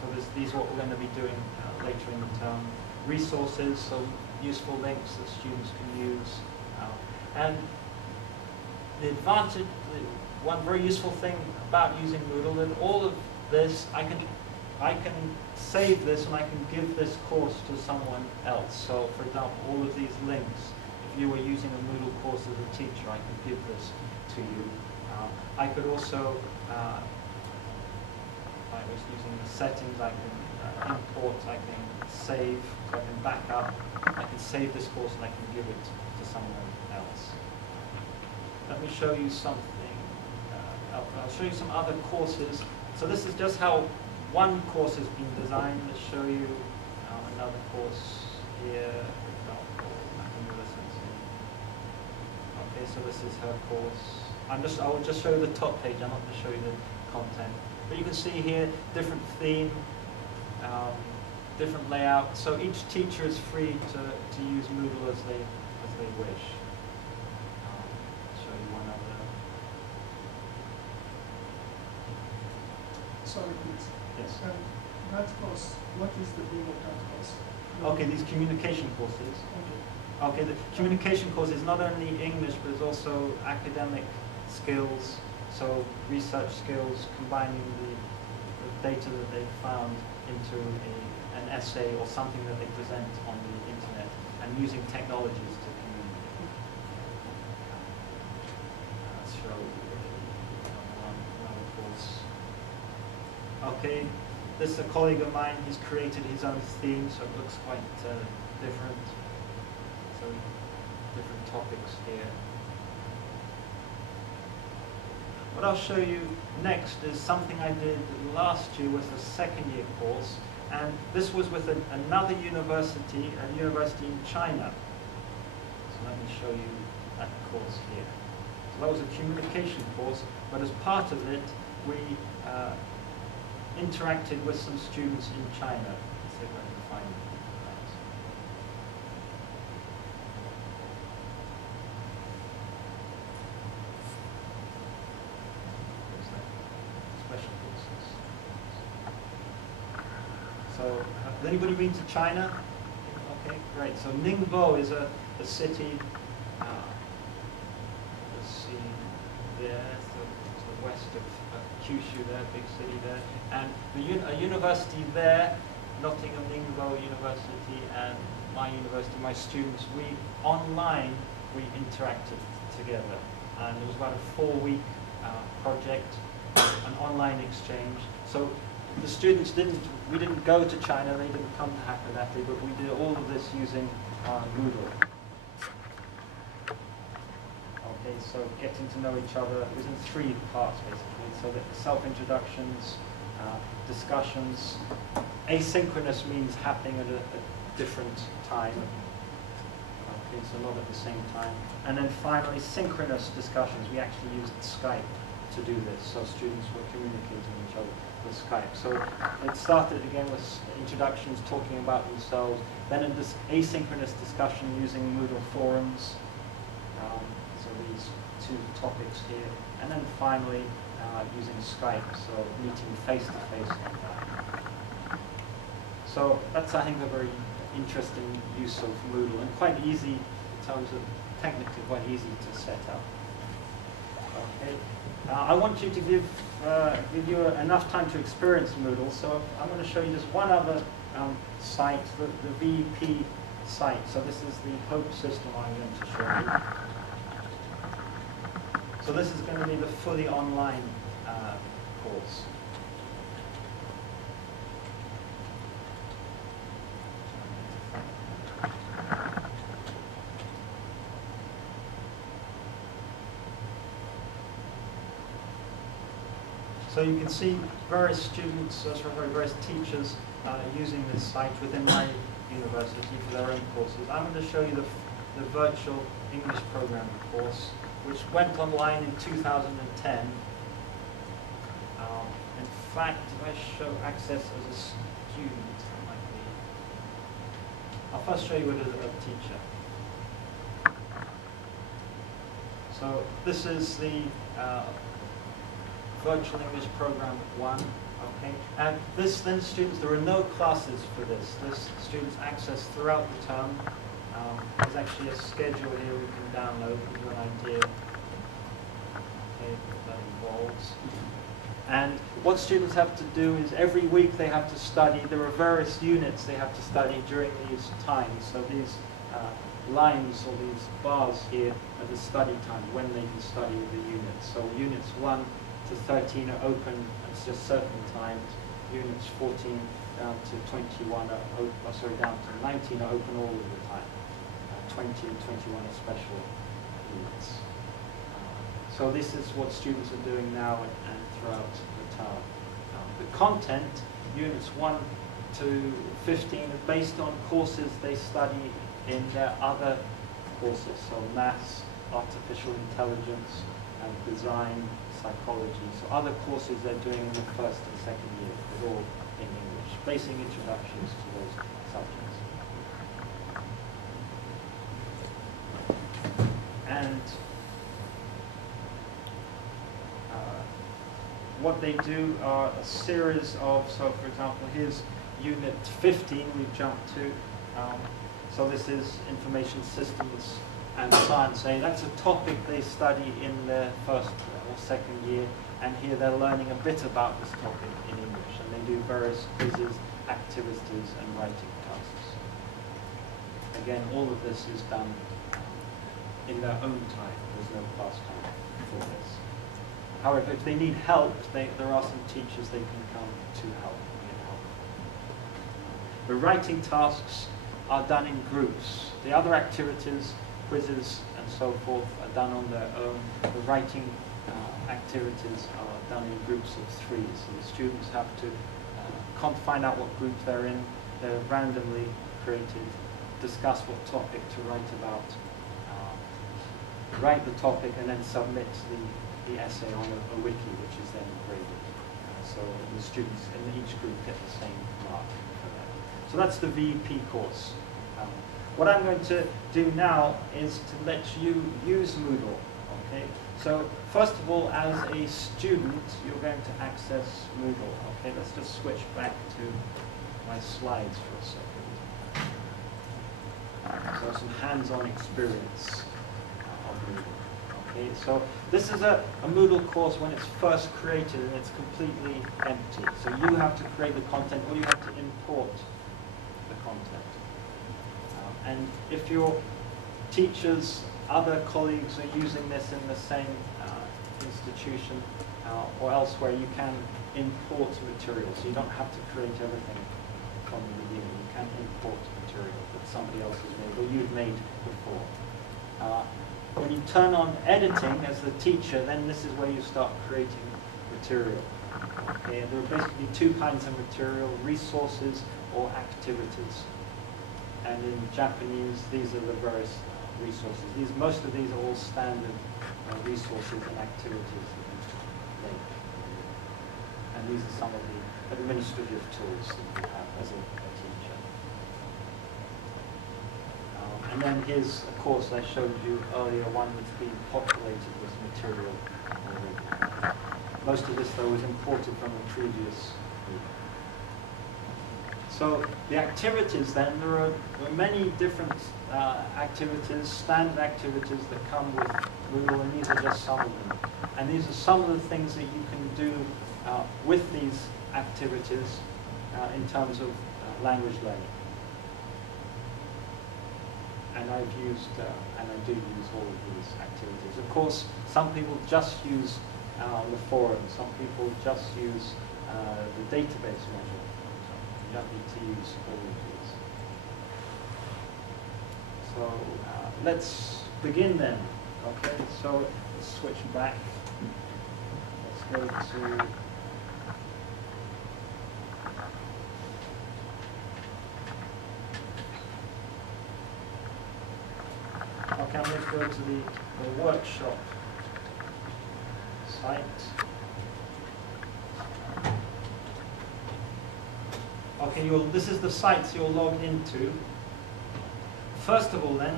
So these are what we're going to be doing later in the term. Resources, so useful links that students can use. And the advantage, one very useful thing about using Moodle, that all of this, I can save this and I can give this course to someone else. So for example, all of these links, if you were using a Moodle course as a teacher, I could give this to you. I could also, if I was using the settings, I can import, I can save, so I can back up, I can save this course and I can give it to someone else. Let me show you something, I'll show you some other courses. So this is just how one course has been designed. Let's show you another course here, for example, I can listen to. Okay, Okay, so this is her course. I will just show you the top page. I'm not going to show you the content. But you can see here different theme, different layout. So each teacher is free to use Moodle as they wish. Show you one other. Sorry, please. Yes. That course, what is the name of that course? Okay, these communication courses. Okay. Okay, the communication course is not only English, but it's also academic skills, so research skills, combining the data that they've found into an essay or something that they present on the internet, and using technologies to communicate. Let's show another course. Okay, this is a colleague of mine. He's created his own theme, so it looks quite different. So different topics here. What I'll show you next is something I did last year with a second year course, and this was with another university, a university in China. So let me show you that course here. So that was a communication course, but as part of it, we interacted with some students in China. Let's see if I can find that. Special courses. So, has anybody been to China? Okay, great. So Ningbo is a city, let's see, there, so it's the west of Kyushu there, big city there. And a university there, Nottingham Ningbo University, and my university, my students, we interacted together. And it was about a 4-week project, an online exchange. So the students we didn't go to China, they didn't come to Hakodate, but we did all of this using Moodle. Okay, so getting to know each other, it was in 3 parts basically. So the self-introductions, discussions. Asynchronous means happening at a different time. Okay, so not at the same time. And then finally, synchronous discussions. We actually used Skype to do this, so students were communicating with each other with Skype. So it started again with introductions, talking about themselves, then an asynchronous discussion using Moodle Forums, so these 2 topics here, and then finally using Skype, so meeting face-to-face on that. So that's, I think, a very interesting use of Moodle, and quite easy in terms of technically quite easy to set up. Okay. I want you to give you enough time to experience Moodle, so I'm going to show you just one other site, the VP site. So this is the Hope system I'm going to show you. So this is going to be the fully online course. So you can see various students, various teachers using this site within my university for their own courses. I'm going to show you the virtual English programming course, which went online in 2010. In fact, if I show access as a student, it might be. I'll first show you it as a teacher. So this is the Virtual English Program 1, okay? And this, then students, there are no classes for this. This students access throughout the term. There's actually a schedule here we can download to give you an idea, okay, what that involves. And what students have to do is every week they have to study. There are various units they have to study during these times. So these lines or these bars here are the study time, when they can study the units. So units 1 to 13 are open at just certain times. Units 14 down to 21 are open, down to 19 are open all of the time. 20 and 21 are special units. So this is what students are doing now and throughout the term. The content, units 1 to 15, are based on courses they study in their other courses, so maths, artificial intelligence, and design, psychology. So other courses they're doing in the first and second year, they're all in English, basic introductions to those subjects. And what they do are a series of, so for example, here's Unit 15 we've jumped to. So this is Information Systems and Science. That's a topic they study in their first or second year, and here they're learning a bit about this topic in English, and they do various quizzes, activities, and writing tasks. Again, all of this is done in their own time. There's no class time for this. However, if they need help, there are some teachers they can come to help. The writing tasks are done in groups. The other activities, quizzes and so forth, are done on their own. The writing activities are done in groups of 3. So the students have to find out what group they're in. They're randomly created, discuss what topic to write about, write the topic, and then submit the essay on a wiki, which is then graded. So the students in each group get the same mark for that. So that's the VEP course. What I'm going to do now is to let you use Moodle. Okay. So first of all, as a student, you're going to access Moodle. Okay. Let's just switch back to my slides for a second. So some hands-on experience of Moodle. Okay, so this is a Moodle course when it's first created and it's completely empty. So you have to create the content, or you have to import the content. And if your teachers, other colleagues are using this in the same institution or elsewhere, you can import material. So you don't have to create everything from the beginning. You can import material that somebody else has made or you've made before. When you turn on editing as the teacher, then this is where you start creating material. Okay, and there are basically 2 kinds of material: resources or activities. And in Japanese, these are the various resources. Most of these are all standard resources and activities that you make. And these are some of the administrative tools that you have as a teacher. And then here's a course I showed you earlier, one that's been populated with material already. Most of this, though, was imported from the previous group. So the activities then, there are many different activities, standard activities that come with Moodle, and these are just some of them. And these are some of the things that you can do with these activities in terms of language learning. And I've used, and I do use all of these activities. Of course, some people just use the forum. Some people just use the database module. You don't need to use all of these. So let's begin then. Okay, so let's switch back. Let's go to okay, I'm going to go to the workshop site. Okay, this is the site you're logged into. First of all then,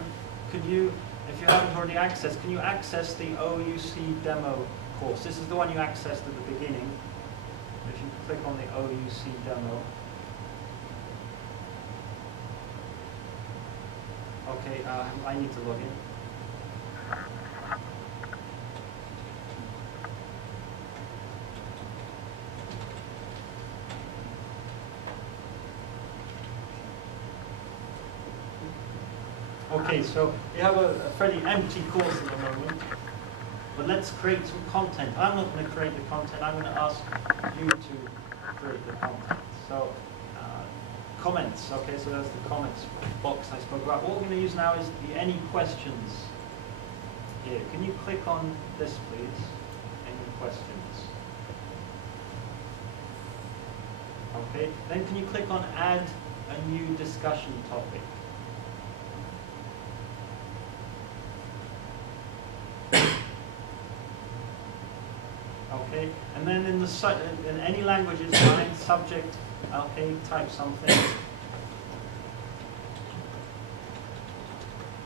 could you, if you haven't already accessed, can you access the OUC demo course? This is the one you accessed at the beginning. If you click on the OUC demo. Okay, I need to log in. Okay, so we have a fairly empty course at the moment, but let's create some content. I'm not going to create the content, I'm going to ask you to create the content. So, comments, okay, so there's the comments box I spoke about. What we're going to use now is the any questions here. Can you click on this, please? Any questions? Okay, then can you click on add a new discussion topic? Okay, and then in in any language is fine. Subject, okay, type something.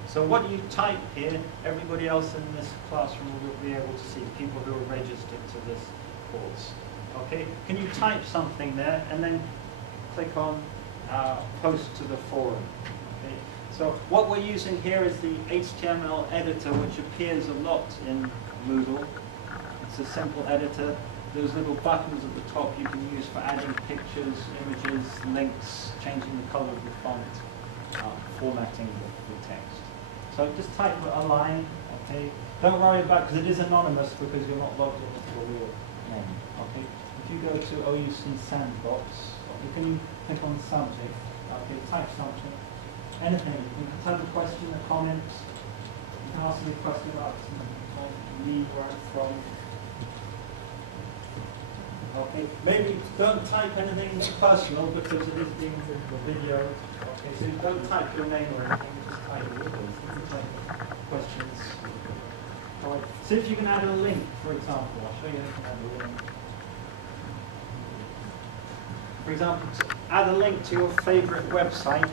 So what you type here, everybody else in this classroom will be able to see, people who are registered to this course. Okay, can you type something there and then click on post to the forum? Okay, so what we're using here is the HTML editor, which appears a lot in Moodle. It's a simple editor. Those little buttons at the top you can use for adding pictures, images, links, changing the color of the font, formatting the text. So just type a line, okay? Don't worry about, because it is anonymous because you're not logged into the real name, okay? If you go to OUC Sandbox, you can click on subject, okay, type something, anything. You can type a question, a comment, you can ask me a question about me, where I'm from. Okay, maybe don't type anything personal because it is being a video. Okay, so don't type your name or anything, just type it. Questions. All right. See if you can add a link, for example. I'll show you how to add a link. For example, add a link to your favorite website.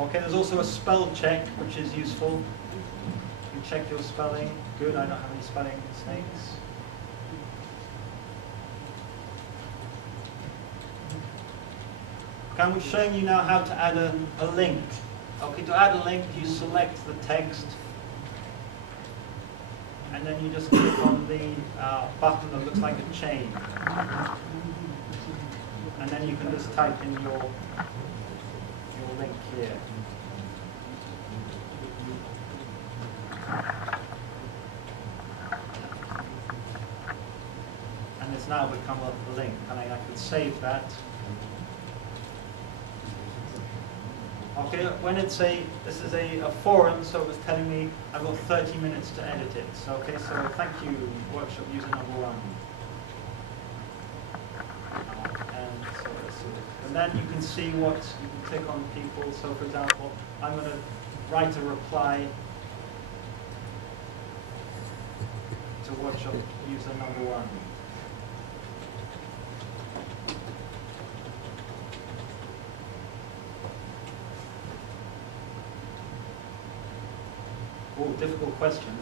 Okay, there's also a spell check, which is useful. You check your spelling. Good, I don't have any spelling mistakes. Okay, I'm showing you now how to add a link. Okay, to add a link, you select the text, and then you just click on the button that looks like a chain. And then you can just type in your link here. And it's now become a link, and I could save that. Okay, when it's this is a forum, so it was telling me I've got 30 minutes to edit it. So, okay, so thank you, workshop user number 1. And then you can see what, you can click on people. So for example, I'm going to write a reply to workshop user number 1. Oh, difficult question.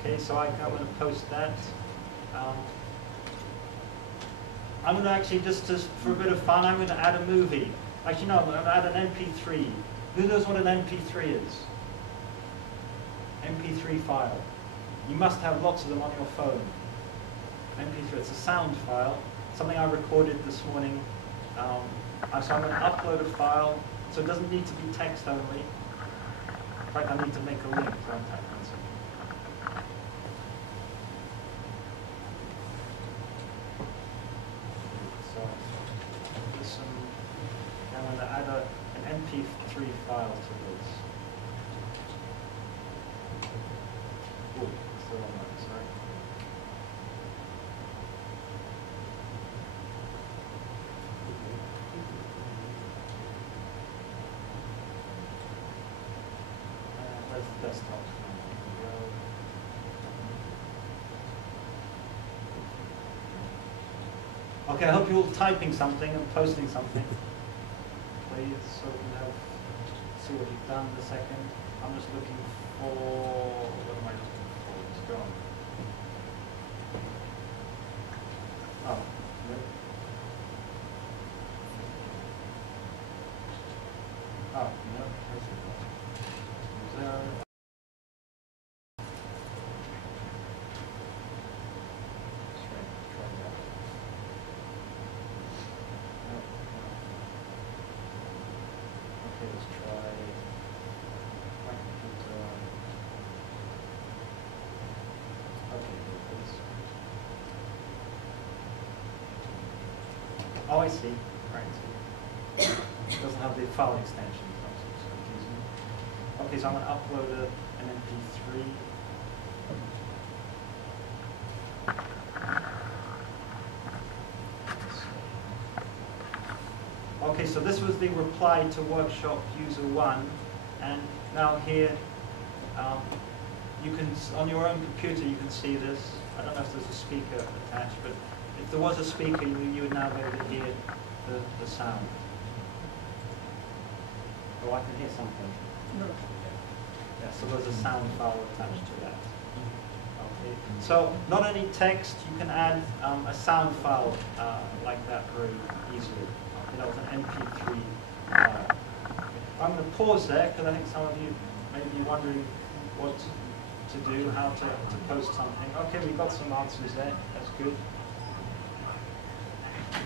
Okay, so I'm going to post that. I'm going to actually, just for a bit of fun, I'm going to add a movie. Actually, no, I'm going to add an MP3. Who knows what an MP3 is? MP3 file. You must have lots of them on your phone. MP3, it's a sound file, something I recorded this morning. So I'm going to upload a file, so it doesn't need to be text only. In fact, I need to make a link, don't I? I'm going to add an MP3 file to this. Oh, it's the wrong one, sorry. Where's the desktop? Okay, I hope you're all typing something and posting something. Please, so we can see what you've done in a second. I'm just looking for, what am I looking for? It's gone. Oh, no. Oh, no. There. Let's try my computer. Okay, please. Oh, I see. right? So it doesn't have the file extension. So it's confusing. Okay, so I'm going to upload an MP3. Okay, so this was the reply to workshop user 1, and now here you can, on your own computer you can see this. I don't know if there's a speaker attached, but if there was a speaker you would now be able to hear the sound. Oh, I can hear something. No. Yeah, so there's a sound file attached to that. Okay. So not only text, you can add a sound file like that very easily. You know, with an MP3 file. I'm going to pause there because I think some of you may be wondering what to do, how to post something. Okay, we've got some answers there. That's good.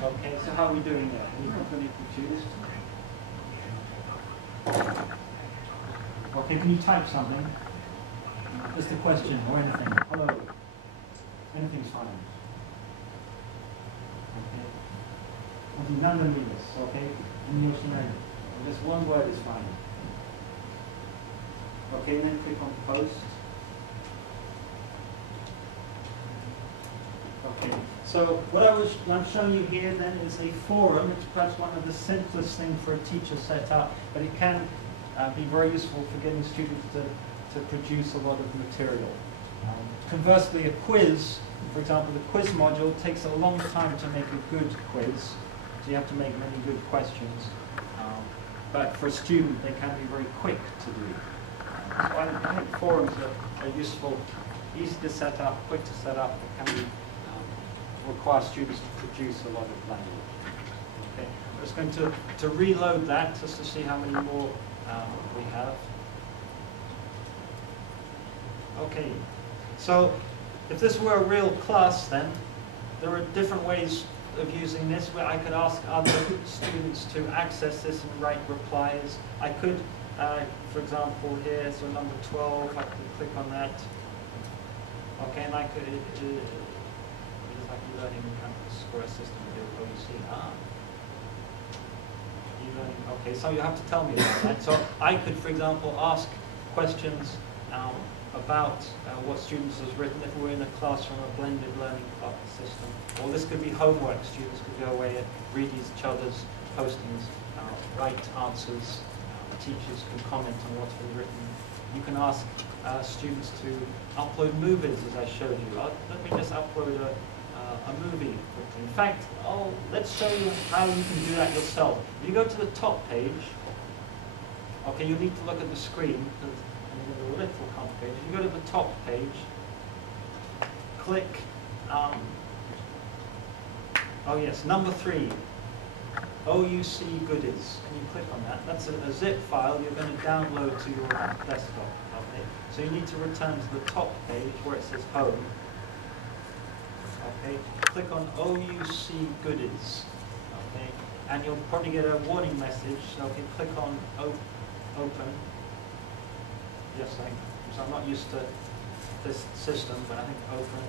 Okay, so how are we doing there? Any company confused? Okay, can you type something? Just a question or anything. Hello. Anything's fine. Okay. None of this, okay? Just one word is fine. Okay, then click on post. Okay, so what I'm showing you here then is a forum. It's perhaps one of the simplest things for a teacher set up, but it can be very useful for getting students to produce a lot of material. Conversely, a quiz, for example, the quiz module takes a long time to make a good quiz. So you have to make many good questions. But for a student, they can be very quick to do. So I think forums are useful, easy to set up, quick to set up. It can be, require students to produce a lot of language. Okay. I'm just going to reload that just to see how many more we have. Okay. So if this were a real class, then there are different ways of using this, where I could ask other students to access this and write replies. I could, for example, here, so number 12, I could click on that. Okay, and I could, it is like e-learning campus score system with OEC. E-learning, okay, so you have to tell me about that. So I could, for example, ask questions about what students has written if we're in a class from a blended learning system. Or this could be homework. Students could go away and read each other's postings, write answers. Teachers can comment on what's been written. You can ask students to upload movies, as I showed you. Let me just upload a movie quickly. In fact, let's show you how you can do that yourself. If you go to the top page, okay, you need to look at the screen, because it's a little complicated. If you go to the top page, click, oh yes, number 3, OUC goodies. Can you click on that? That's a zip file you're going to download to your desktop. Okay? So you need to return to the top page where it says home. Okay? Click on OUC goodies. Okay? And you'll probably get a warning message. So you can click on open. Yes, so I'm not used to this system, but I think open.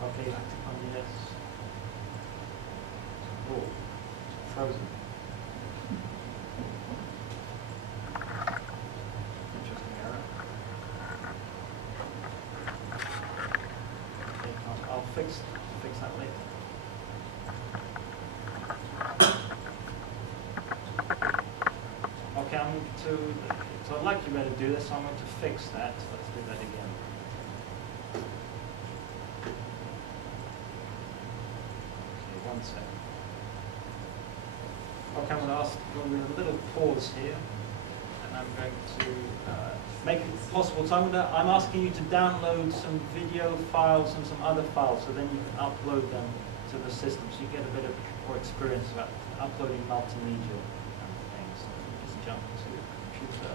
Okay, I click on yes. Oh, frozen. Interesting error. Okay, I'll fix that later. Okay, so I'd like you better do this, so I'm going to fix that. So let's do that again. Okay, 1 second. Okay, I'm going to ask for a little pause here, and I'm going to make it possible. So I'm asking you to download some video files and some other files, so then you can upload them to the system, so you get a bit of more experience about uploading multimedia. Jump to the computer.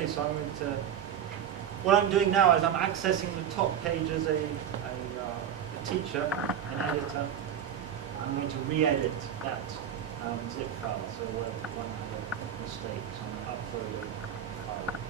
Okay, so I'm going to, what I'm doing now is I'm accessing the top page as a teacher, an editor. I'm going to re-edit that zip file, so where one had a mistake, so I'm going to upload a file.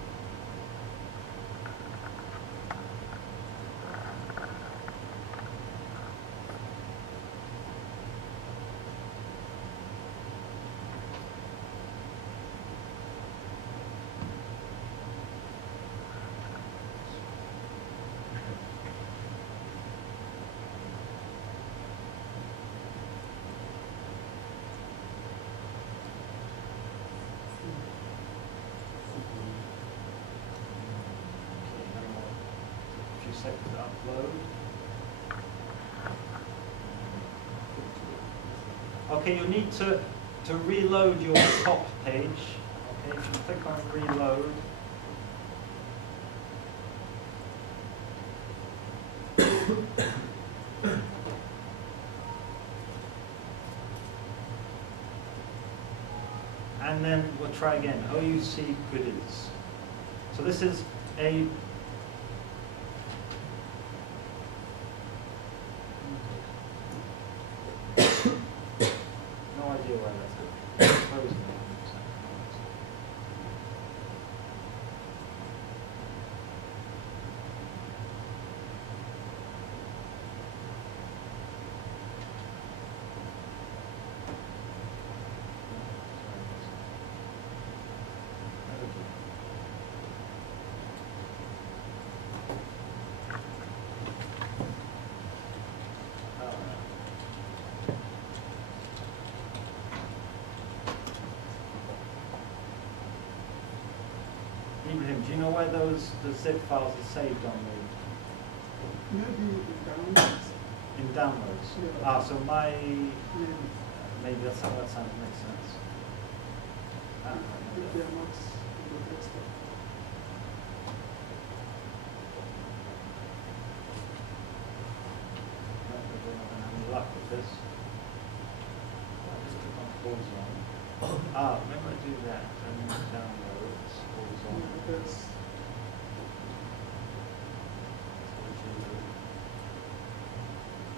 Second upload. Okay, you need to reload your top page. Okay, if you click on reload. And then we'll try again, OUC goodies. So this is a Ibrahim, do you know where the zip files are saved on Maybe the downloads. in downloads? Yeah. Ah, so my Maybe. maybe that sounds makes sense. If they are not in the desktop. Not that we're not going to have any luck with this. I'll just click on pause on. Remember I do that and then downloads, pause on. Yeah, that's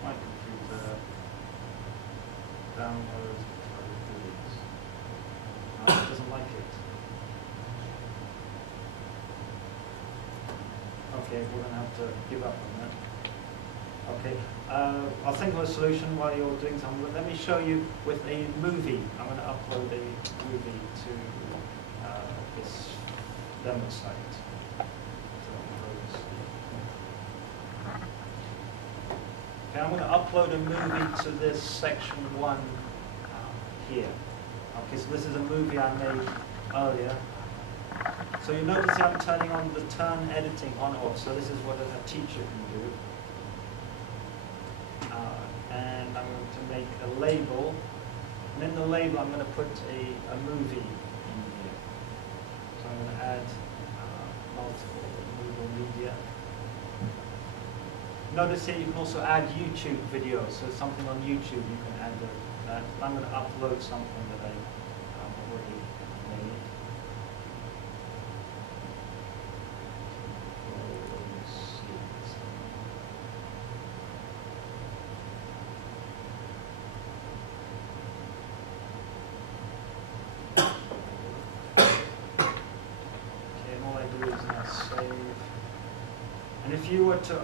My computer downloads goodies. It doesn't like it. Okay, we're going to have to give up on that. Okay, I'll think of a solution while you're doing something, but let me show you with a movie. I'm going to upload a movie to this demo site. Okay, I'm going to upload a movie to this section 1 here. Okay, so this is a movie I made earlier. So you notice I'm turning on the turn editing on off. So this is what a teacher can do. And I'm going to make a label. And in the label I'm going to put a movie in here. So I'm going to add multiple Moodle media. Notice here you can also add YouTube videos. So something on YouTube you can add that. I'm going to upload something that I already made. Okay, and all I do is now save. And if you were to,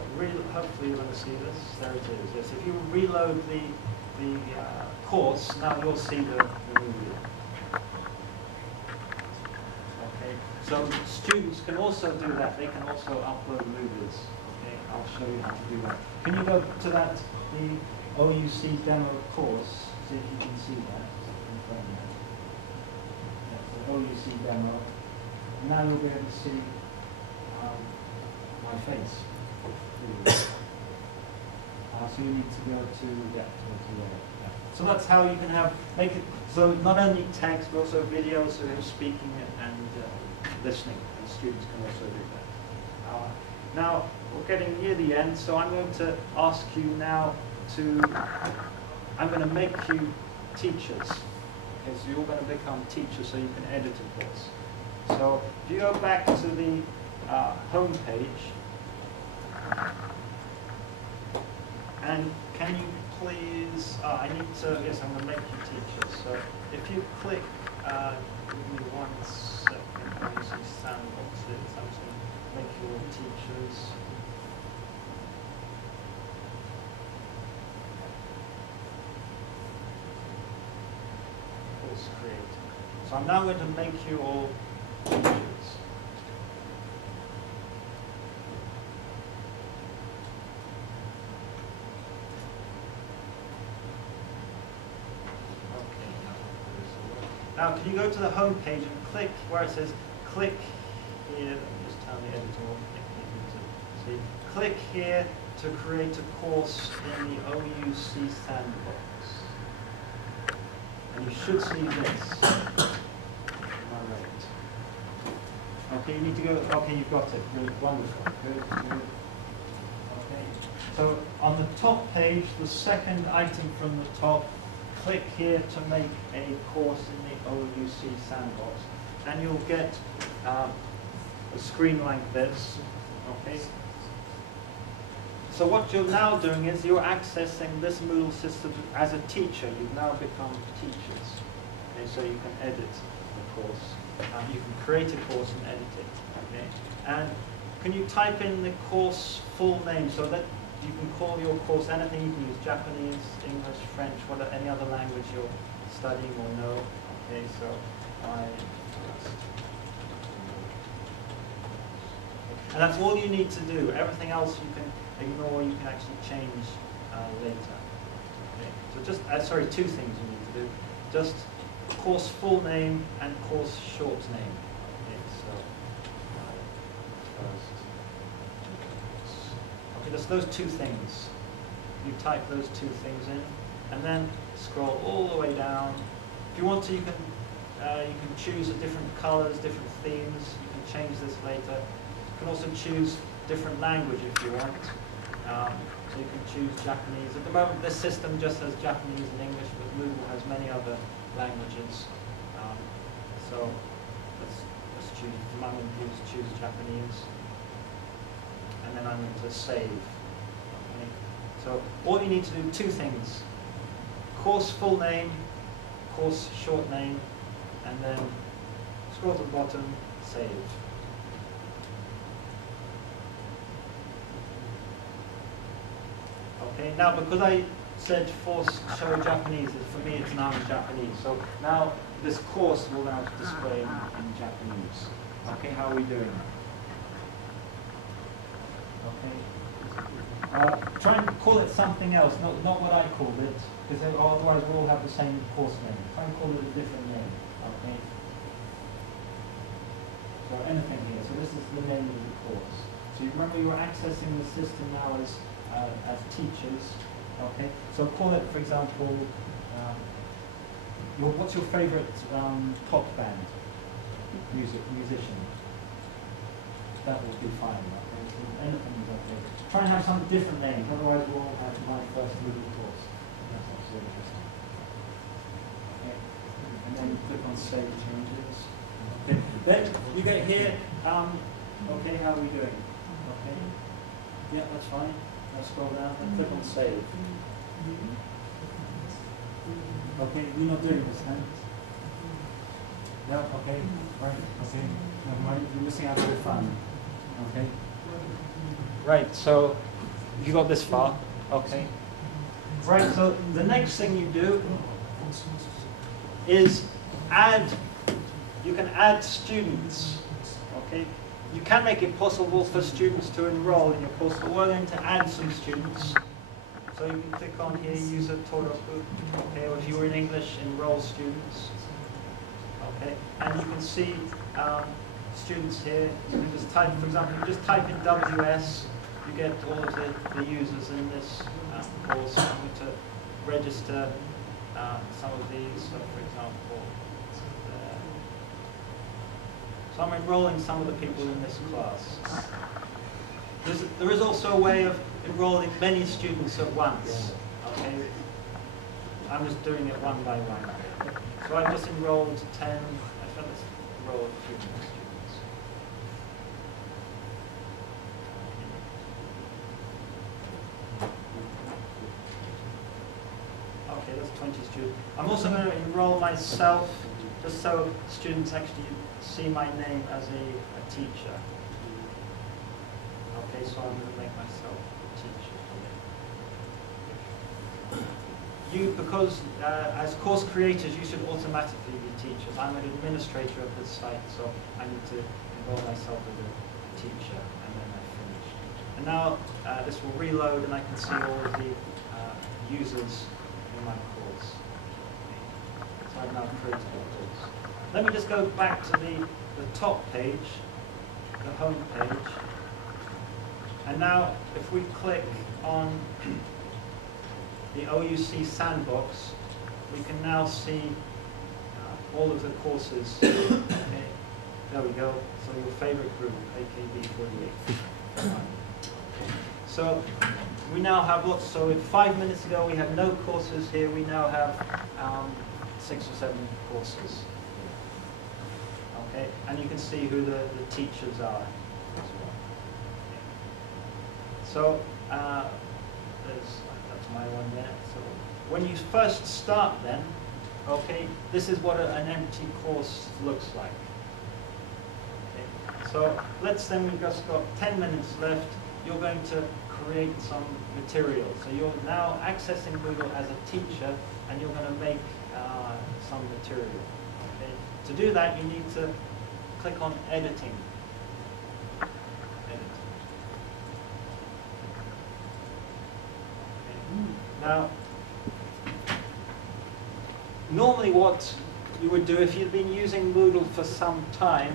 hopefully you're going to see this, there it is, yes. If you reload the course, now you'll see the movie. Okay, so students can also do that, they can also upload movies. Okay, I'll show you how to do that. Can you go to that, the OUC demo course, see if you can see that in front of you. That's the OUC demo. Now you'll be able to see my face. So you need to be able to, yeah. So that's how you can make it, so not only text, but also videos, so you're speaking and listening, and students can also do that. Now, we're getting near the end, so I'm going to ask you now I'm going to make you teachers. Okay, so you're going to become teachers so you can edit a course. So if you go back to the home page, and can you please, I need to, yes, I'm going to make you teachers. So if you click, give me 1 second, I see sandboxes, I'm just going to make you all teachers. Course creator. So I'm now going to make you all teachers. Now, can you go to the home page and click where it says click here? Let me just tell the editor what you need to see. Click here to create a course in the OUC sandbox. And you should see this. Am I right? Okay, you need to go. Okay, you've got it. Good, wonderful. Good, good. Okay. So on the top page, the second item from the top, click here to make a course in the OUC sandbox, and you'll get a screen like this. Okay. So what you're now doing is you're accessing this Moodle system as a teacher. You've now become teachers. Okay, so you can edit the course. You can create a course and edit it. Okay. And can you type in the course full name so that you can call your course anything? You can use Japanese, English, French, whatever, any other language you're studying or know. Okay, so and that's all you need to do. Everything else you can ignore, you can actually change later. Okay, so just, sorry, 2 things you need to do. Just course full name and course short name. Okay, so first. Okay, just those 2 things. You type those 2 things in, and then scroll all the way down. If you want to, you can choose different colors, different themes. You can change this later. You can also choose different language if you want. So you can choose Japanese. At the moment, this system just has Japanese and English, but Moodle has many other languages. So let's choose. For the moment, choose Japanese, and then I'm going to save. Okay. So all you need to do, 2 things: course full name, course short name, and then scroll to the bottom, save. Okay, now because I said force show Japanese, for me it's now in Japanese. So now this course will now display in Japanese. Okay, how are we doing? Okay. Try and call it something else, not what I called it, because otherwise we'll all have the same course name. Try and call it a different name. Okay. So anything here. So this is the name of the course. So you remember you're accessing the system now as teachers. Okay. So call it, for example, what's your favorite pop band? Musician. That would be fine. Okay? So anything is okay. Try and have some different names, otherwise we'll all have my first Moodle course. That's also interesting. Okay. And then you click on Save Changes. Okay. Then you get here, okay, how are we doing? Okay. Yeah, that's fine. Let's scroll down and click on Save. Okay, you're not doing this then? Yeah, okay, right, okay. Never mind, you're missing out on the fun. Okay. Right, so you got this far. Okay. Right, so the next thing you do is you can add students. Okay. You can make it possible for students to enroll in your course, but we're going to add some students. So you can click on here, user Toroku, okay, or if you were in English, enroll students. Okay, and you can see students here. You can just type, for example, you just type in WS, you get all of the users in this course. I'm going to register some of these, so for example, so I'm enrolling some of the people in this class. There is also a way of enrolling many students at once. Okay, I'm just doing it one by one. So I've just enrolled 10. I shall just enroll a few more students. Okay, that's 20 students. I'm also going to enroll myself, just so students actually see my name as a teacher. Okay, so I'm going to make myself a teacher. You, because as course creators, you should automatically be teachers. I'm an administrator of this site, so I need to enroll myself as a teacher, and then I finish. And now this will reload, and I can see all of the users in my course. So I've now created a course. Let me just go back to the top page, the home page. And now, if we click on the OUC sandbox, we can now see all of the courses. Okay. There we go. So your favorite group, AKB48. So we now have lots. So 5 minutes ago we had no courses here. We now have 6 or 7 courses. Okay, and you can see who the teachers are as well. So that's my one there. So when you first start then, okay, this is what an empty course looks like. Okay. So let's then, we've just got 10 minutes left. You're going to create some material. So you're now accessing Moodle as a teacher, and you're going to make some material. Okay. To do that, you need to click on editing. Now, normally what you would do if you'd been using Moodle for some time,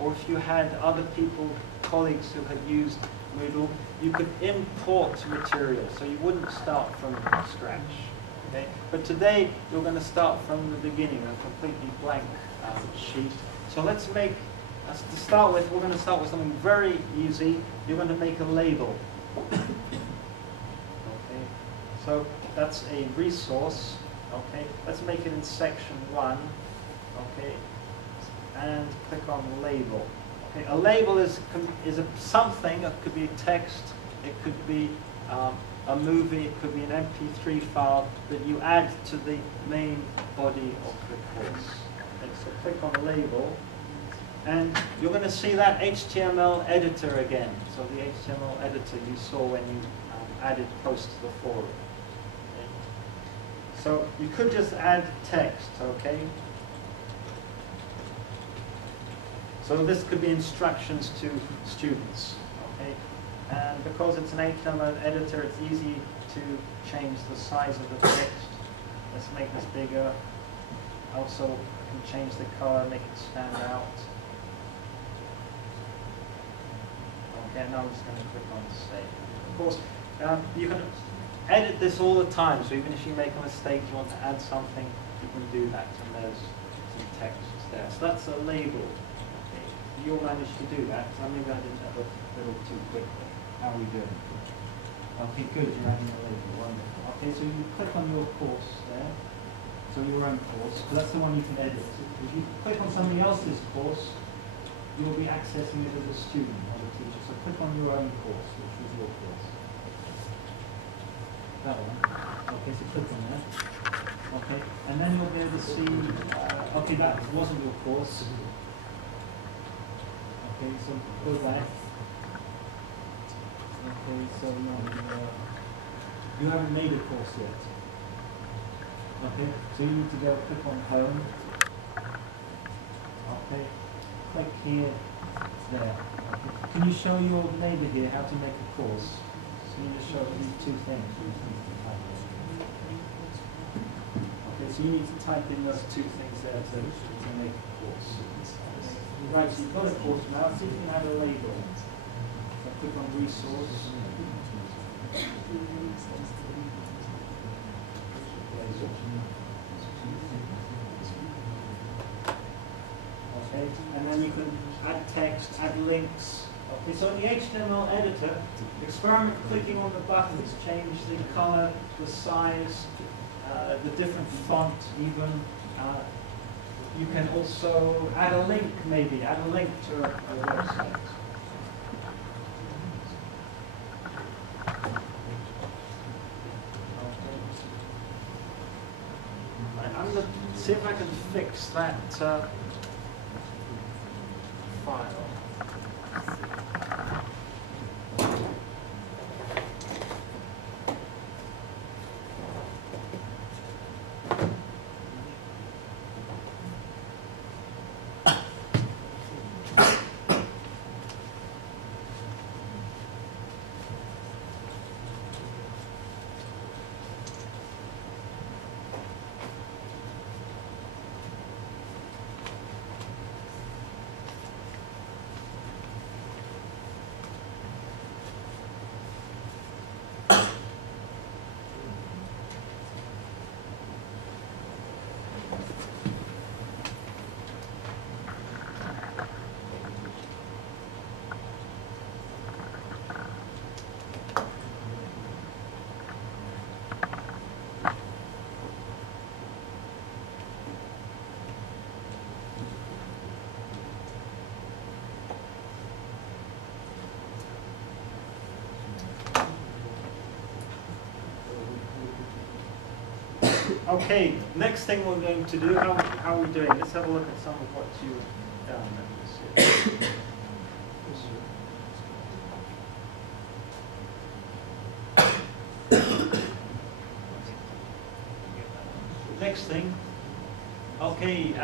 or if you had other people, colleagues who had used Moodle, you could import material, so you wouldn't start from scratch. Okay? But today, you're going to start from the beginning, a completely blank sheet. So let's make, to start with, we're going to start with something very easy. You're going to make a label. So that's a resource. Okay, let's make it in section 1. Okay, and click on label. Okay, a label is something. It could be text. It could be a movie. It could be an MP3 file that you add to the main body of the course. Okay, so click on label, and you're going to see that HTML editor again. So the HTML editor you saw when you added posts to the forum. So you could just add text, okay? So this could be instructions to students, okay? And because it's an HTML editor, it's easy to change the size of the text. Let's make this bigger. Also, I can change the color, make it stand out. Okay, now I'm just going to click on save. Of course, you can edit this all the time, so even if you make a mistake, you want to add something, you can do that, and there's some text there. So that's a label. Okay. You'll manage to do that, so maybe I did that a little too quickly. How are we doing? Okay, good, you're adding a label, wonderful. Okay, so you click on your course there, so your own course, so that's the one you can edit. If you click on somebody else's course, you'll be accessing it as a student, not a teacher. So click on your own course, which was your course. That one. Okay, so click on that. Okay, and then you'll be able to see, okay, that wasn't your course. Okay, so go back. Okay, so you haven't made a course yet. Okay, so you need to go click on home. Okay, click here, there. Okay. Can you show your neighbour here how to make a course? So you just show these two things. Okay, so you need to type in those two things there to make a course. Right, so you've got a course now. See if you can add a label. So click on resource. Okay, and then you can add text, add links. Okay, so in the HTML editor, experiment clicking on the buttons, change the color, the size, the different font even. You can also add a link, maybe, add a link to a website. I'm going to see if I can fix that file. Okay, next thing we're going to do, how are we doing? Let's have a look at some of what you've done. Next thing, okay,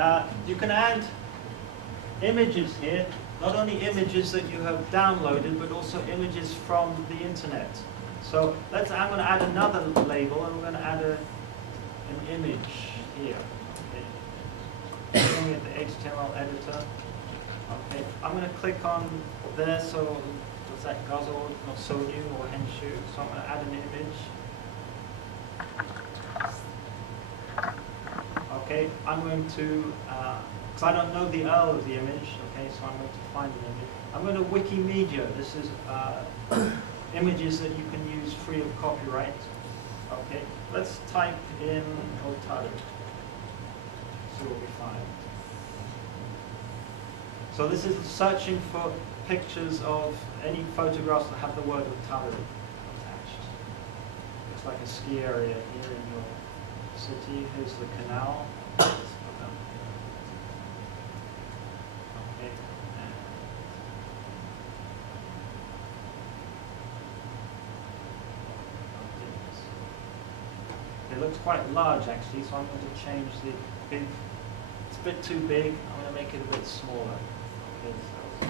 you can add images here, not only images that you have downloaded, but also images from the internet. So I'm going to add another label, and we're going to add an image here. Okay. Looking at the HTML editor. Okay, I'm going to click on there. So was that Guzzle or Sonyu or Henshu? So I'm going to add an image. Okay, I'm going to, because I don't know the URL of the image. Okay, so I'm going to find an image. I'm going to Wikimedia. This is images that you can use free of copyright. Okay, let's type in Otaru. See what we find. So this is searching for pictures of any photographs that have the word Otaru attached. Looks like a ski area here in your city. Here's the canal. Okay. It looks quite large actually, so I'm going to change the big. It's a bit too big. I'm going to make it a bit smaller. Okay, so.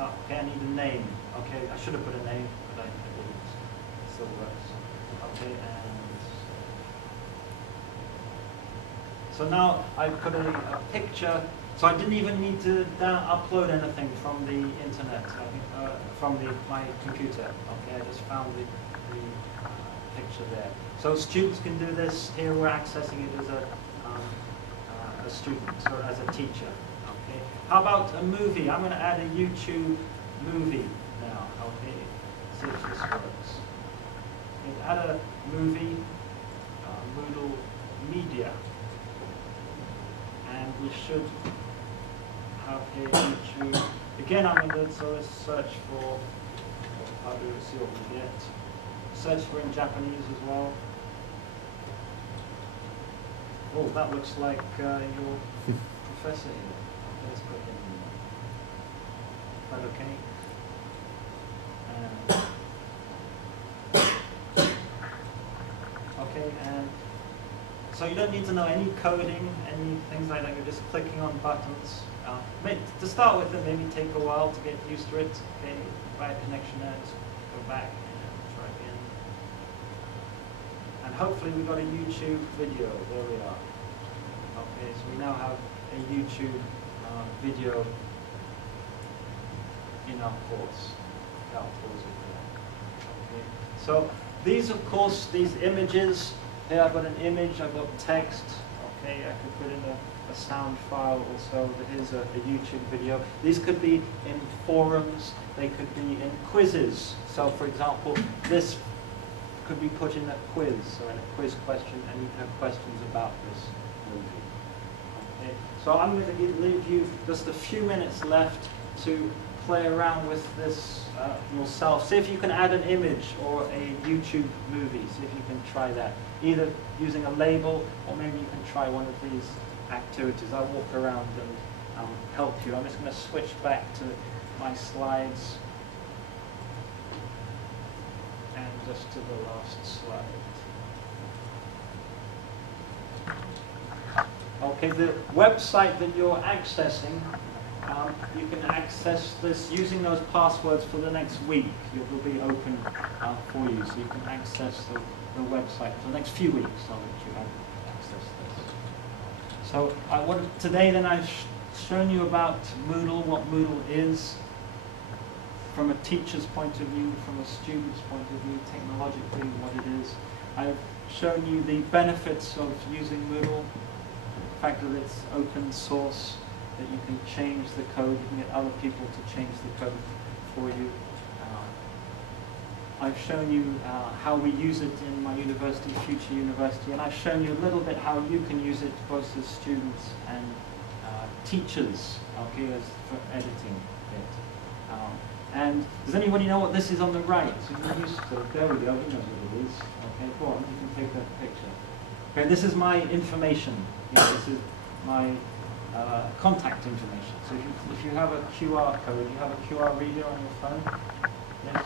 Oh, okay, I need a name. Okay, I should have put a name, but I didn't. It still works. Okay, and so now I put a picture. So I didn't even need to upload anything from the internet, from my computer. Okay, I just found the picture there. So students can do this. Here we're accessing it as a student or as a teacher. Okay. How about a movie? I'm going to add a YouTube movie now. Okay. See if this works. Okay, add a movie, Moodle Media, and we should have here YouTube. Again, I'm going to search for, how do we see what we get? Search for in Japanese as well. Oh, that looks like your professor here. Okay, let's put him in. Is that okay? Okay, and so you don't need to know any coding, any things like that. You're just clicking on buttons. To start with, it maybe take a while to get used to it. Okay, bad connection there. Just go back and try again. And hopefully we got a YouTube video. There we are. Okay, so we now have a YouTube video in our course. Okay, so these, of course, these images. Here I've got an image. I've got text. Okay, I could put in a sound file also. Here's a YouTube video. These could be in forums. They could be in quizzes. So, for example, this could be put in a quiz, so in a quiz question, and you have questions about this movie. Okay. So I'm going to leave you just a few minutes left to play around with this yourself. See if you can add an image or a YouTube movie. See if you can try that. Either using a label or maybe you can try one of these activities. I'll walk around and help you. I'm just going to switch back to my slides and just to the last slide. Okay, the website that you're accessing, you can access this using those passwords for the next week. It will be open for you, so you can access the website for the next few weeks. I'll let you access this. So today then I've shown you about Moodle, what Moodle is, from a teacher's point of view, from a student's point of view, technologically what it is. I've shown you the benefits of using Moodle, the fact that it's open source, that you can change the code, you can get other people to change the code for you. I've shown you how we use it in my university, Future University, and I've shown you a little bit how you can use it both as students and teachers, okay, as for editing it. And does anybody know what this is on the right? So you're used to it. There we go, he knows what it is. Okay, go on, you can take that picture. Okay, this is my information. This is my contact information. So if you have a QR code, you have a QR reader on your phone? Yes?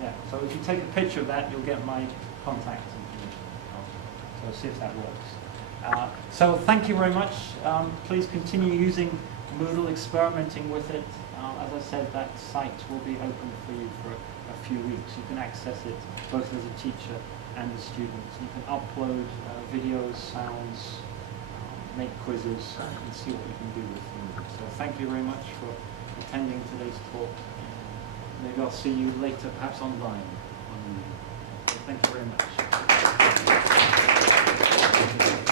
Yeah. So if you take a picture of that, you'll get my contact information. So see if that works. So thank you very much. Please continue using Moodle, experimenting with it. As I said, that site will be open for you for a few weeks. You can access it both as a teacher and a student. You can upload videos, sounds, make quizzes, and see what you can do with Moodle. So thank you very much for attending today's talk. Maybe I'll see you later, perhaps online. So thank you very much.